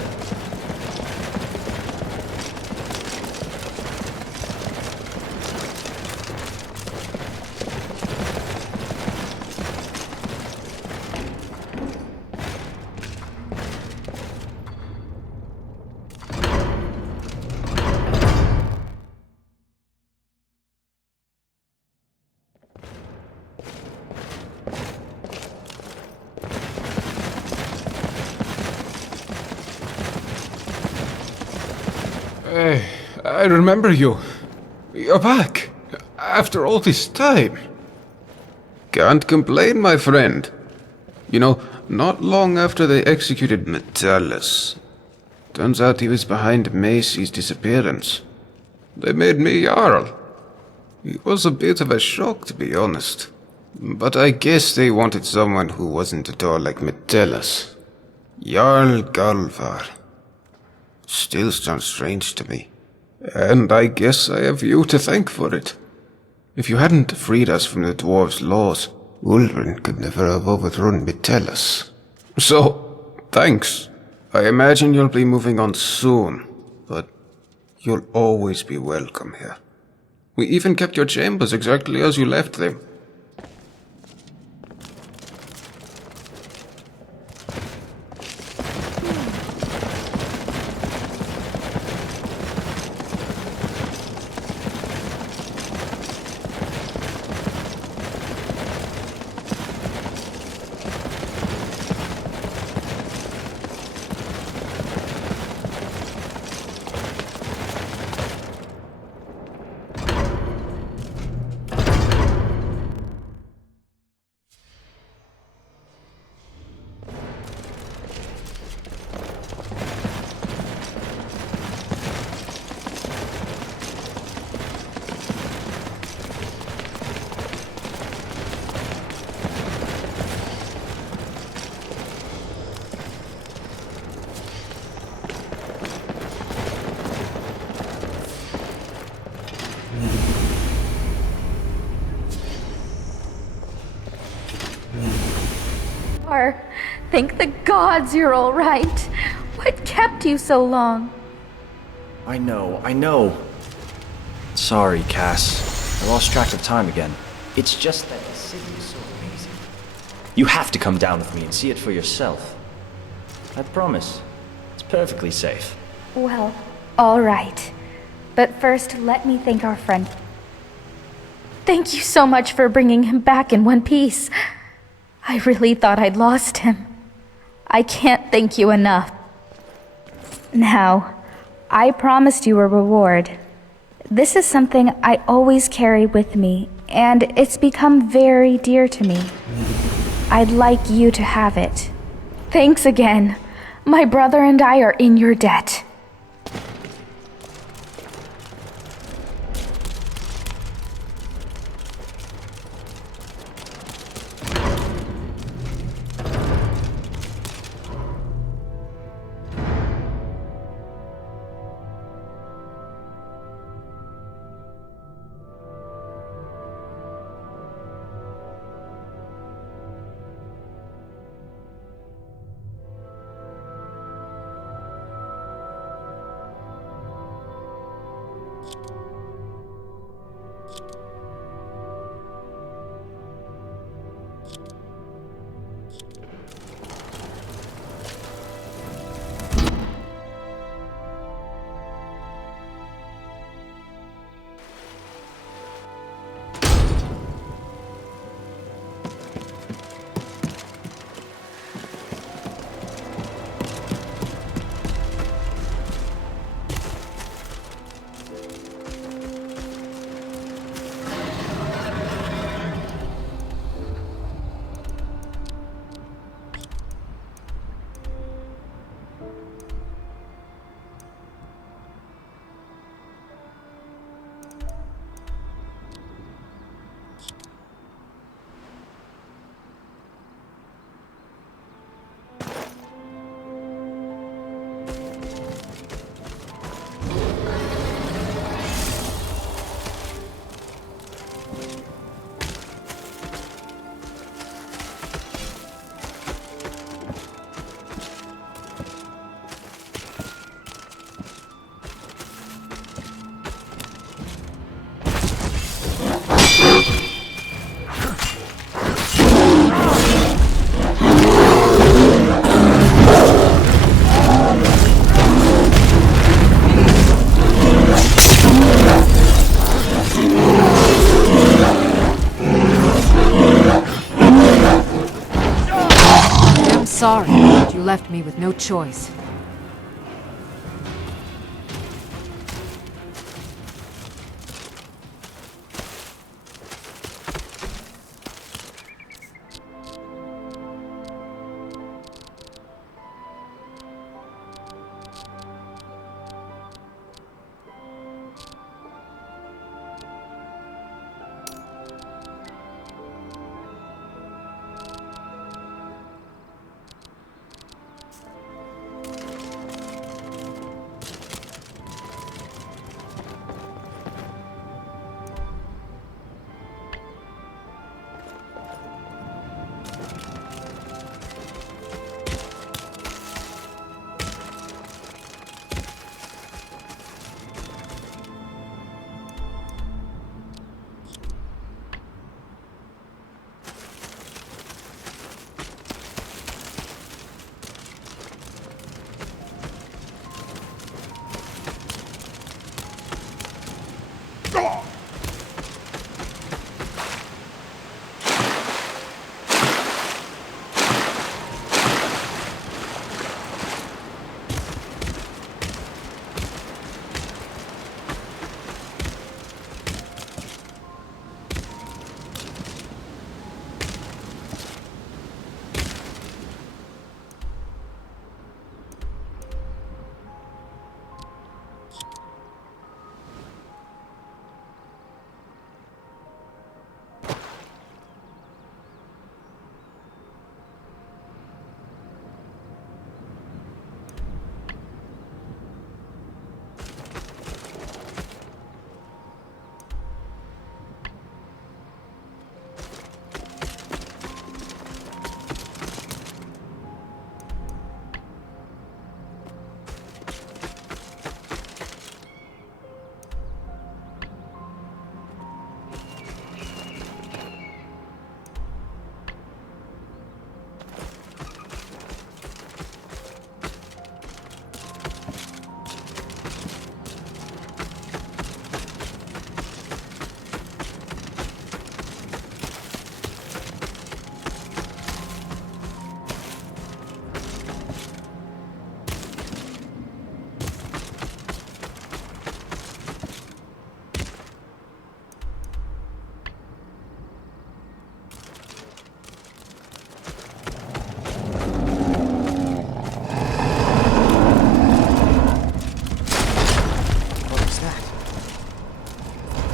Hey, I remember you. You're back. After all this time. Can't complain, my friend. You know, not long after they executed Metellus, turns out he was behind Macy's disappearance. They made me Jarl. It was a bit of a shock, to be honest. But I guess they wanted someone who wasn't at all like Metellus. Jarl Galvar. Still sounds strange to me. And I guess I have you to thank for it. If you hadn't freed us from the dwarves' laws, Ulrin could never have overthrown Metellus. So, thanks. I imagine you'll be moving on soon, but you'll always be welcome here. We even kept your chambers exactly as you left them. Thank the gods you're all right. What kept you so long? I know. Sorry, Cass. I lost track of time again. It's just that the city is so amazing. You have to come down with me and see it for yourself. I promise. It's perfectly safe. Well, all right. But first, let me thank our friend. Thank you so much for bringing him back in one piece. I really thought I'd lost him. I can't thank you enough. Now, I promised you a reward. This is something I always carry with me, and it's become very dear to me. I'd like you to have it. Thanks again. My brother and I are in your debt. Sorry, but you left me with no choice.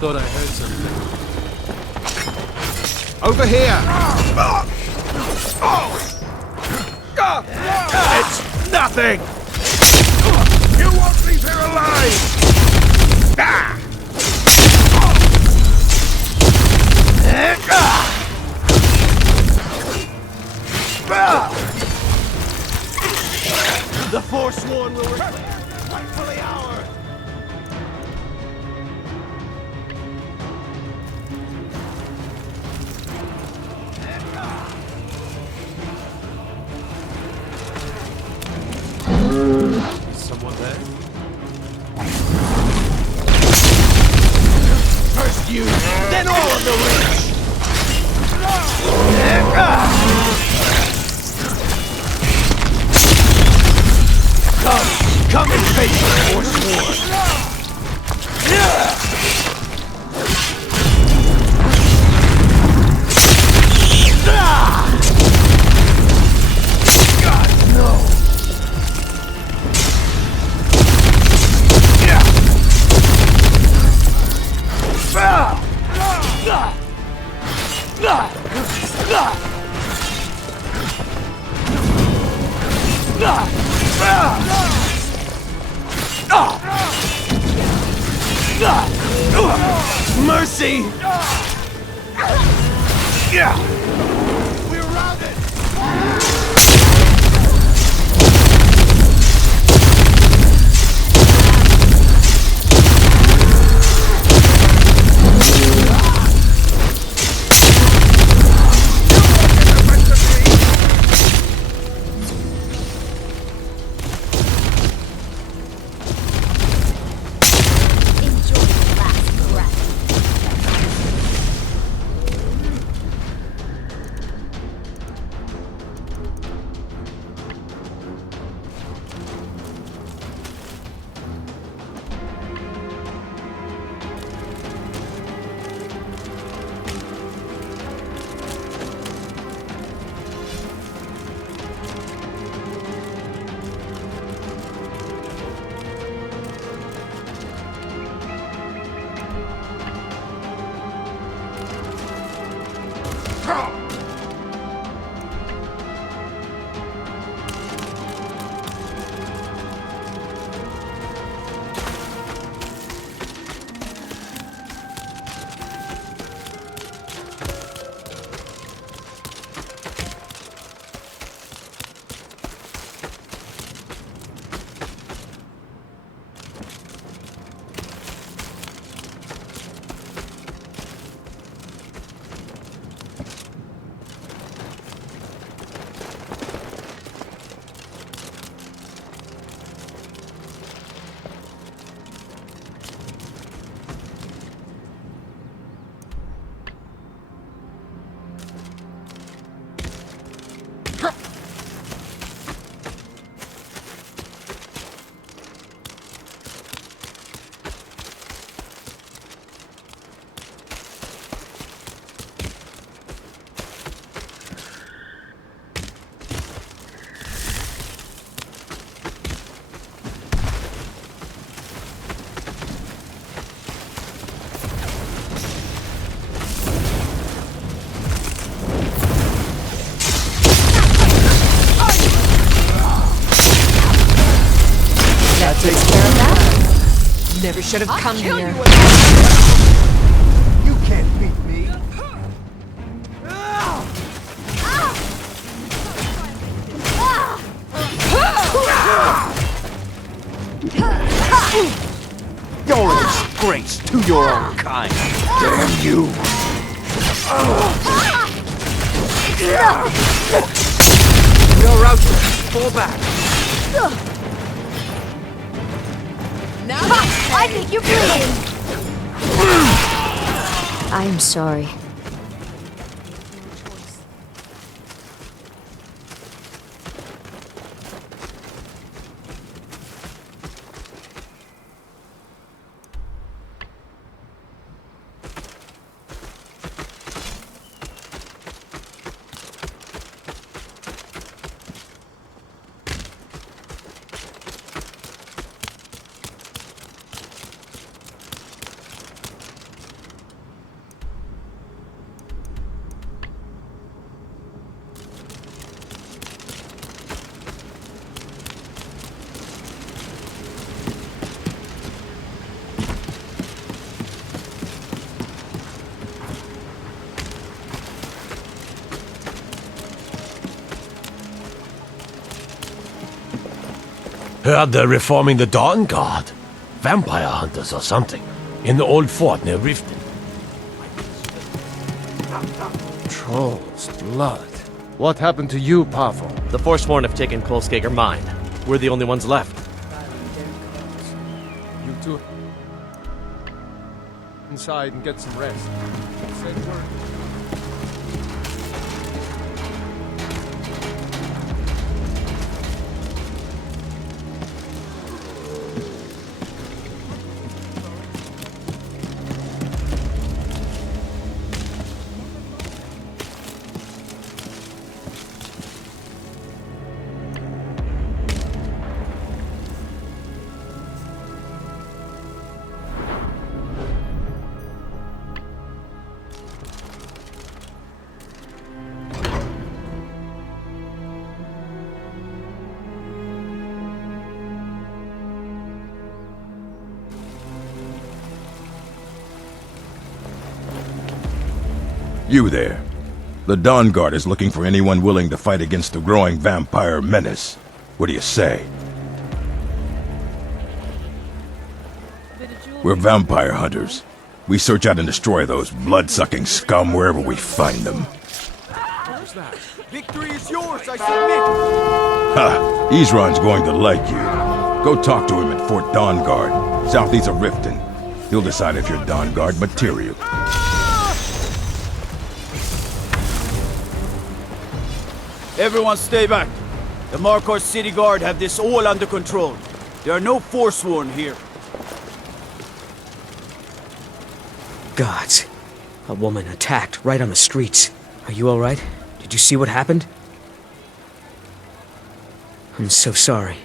thought I heard something. Over here! It's nothing! You won't leave here alive! The Forsworn will return, rightfully ours! Someone there? First you, then all of the rich! Come and face the Forsworn! God, no! Mercy! We're routed! Takes care of that. Never should have come here. You can't beat me! You're a disgrace to your own kind! Damn you! You're out! Fall back! Now I think you're brilliant! I'm sorry. Heard they're reforming the Dawn Guard. Vampire hunters or something. In the old fort near Riften. Troll's blood. What happened to you, Pavel? The Forsworn have taken Kolskager mine. We're the only ones left. You two... inside and get some rest. Send word. You there. The Dawn Guard is looking for anyone willing to fight against the growing vampire menace. What do you say? We're vampire hunters. We search out and destroy those blood-sucking scum wherever we find them. Where's that? Victory is yours, I submit! Ha! Isran's going to like you. Go talk to him at Fort Dawn Guard, southeast of Riften. He'll decide if you're Dawn Guard material. Everyone stay back. The Markar City Guard have this all under control. There are no Forsworn here. Gods. A woman attacked right on the streets. Are you alright? Did you see what happened? I'm so sorry.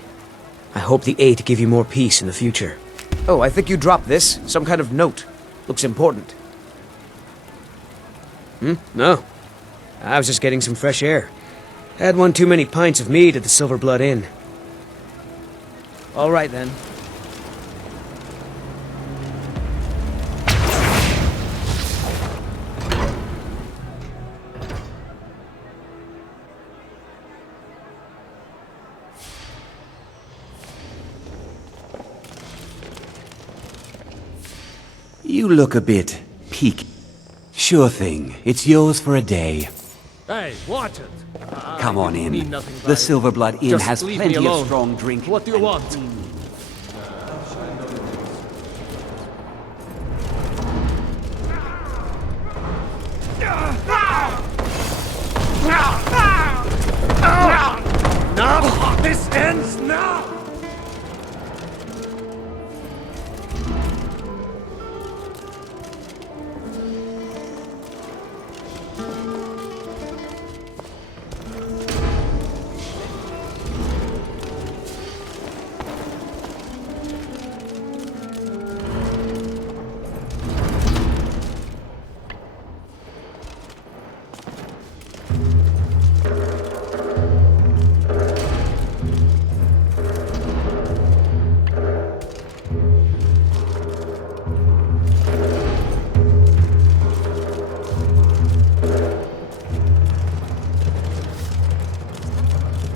I hope the Eight give you more peace in the future. Oh, I think you dropped this. Some kind of note. Looks important. No. I was just getting some fresh air. Had one too many pints of mead at the Silver Blood Inn. All right, then. You look a bit peaked. Sure thing. It's yours for a day. Hey, watch it! Come on in. Need nothing by The it. Silver Blood Inn Just has leave me plenty of alone. strong drink. What do you want? Now! This ends now!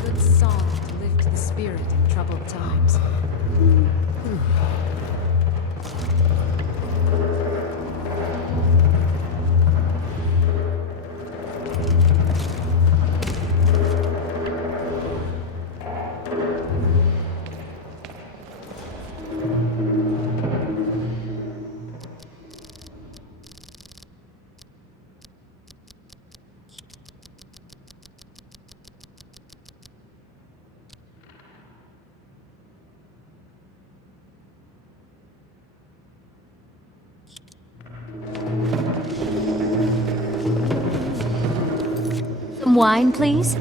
Good song to lift the spirit in troubled times. Some wine, please?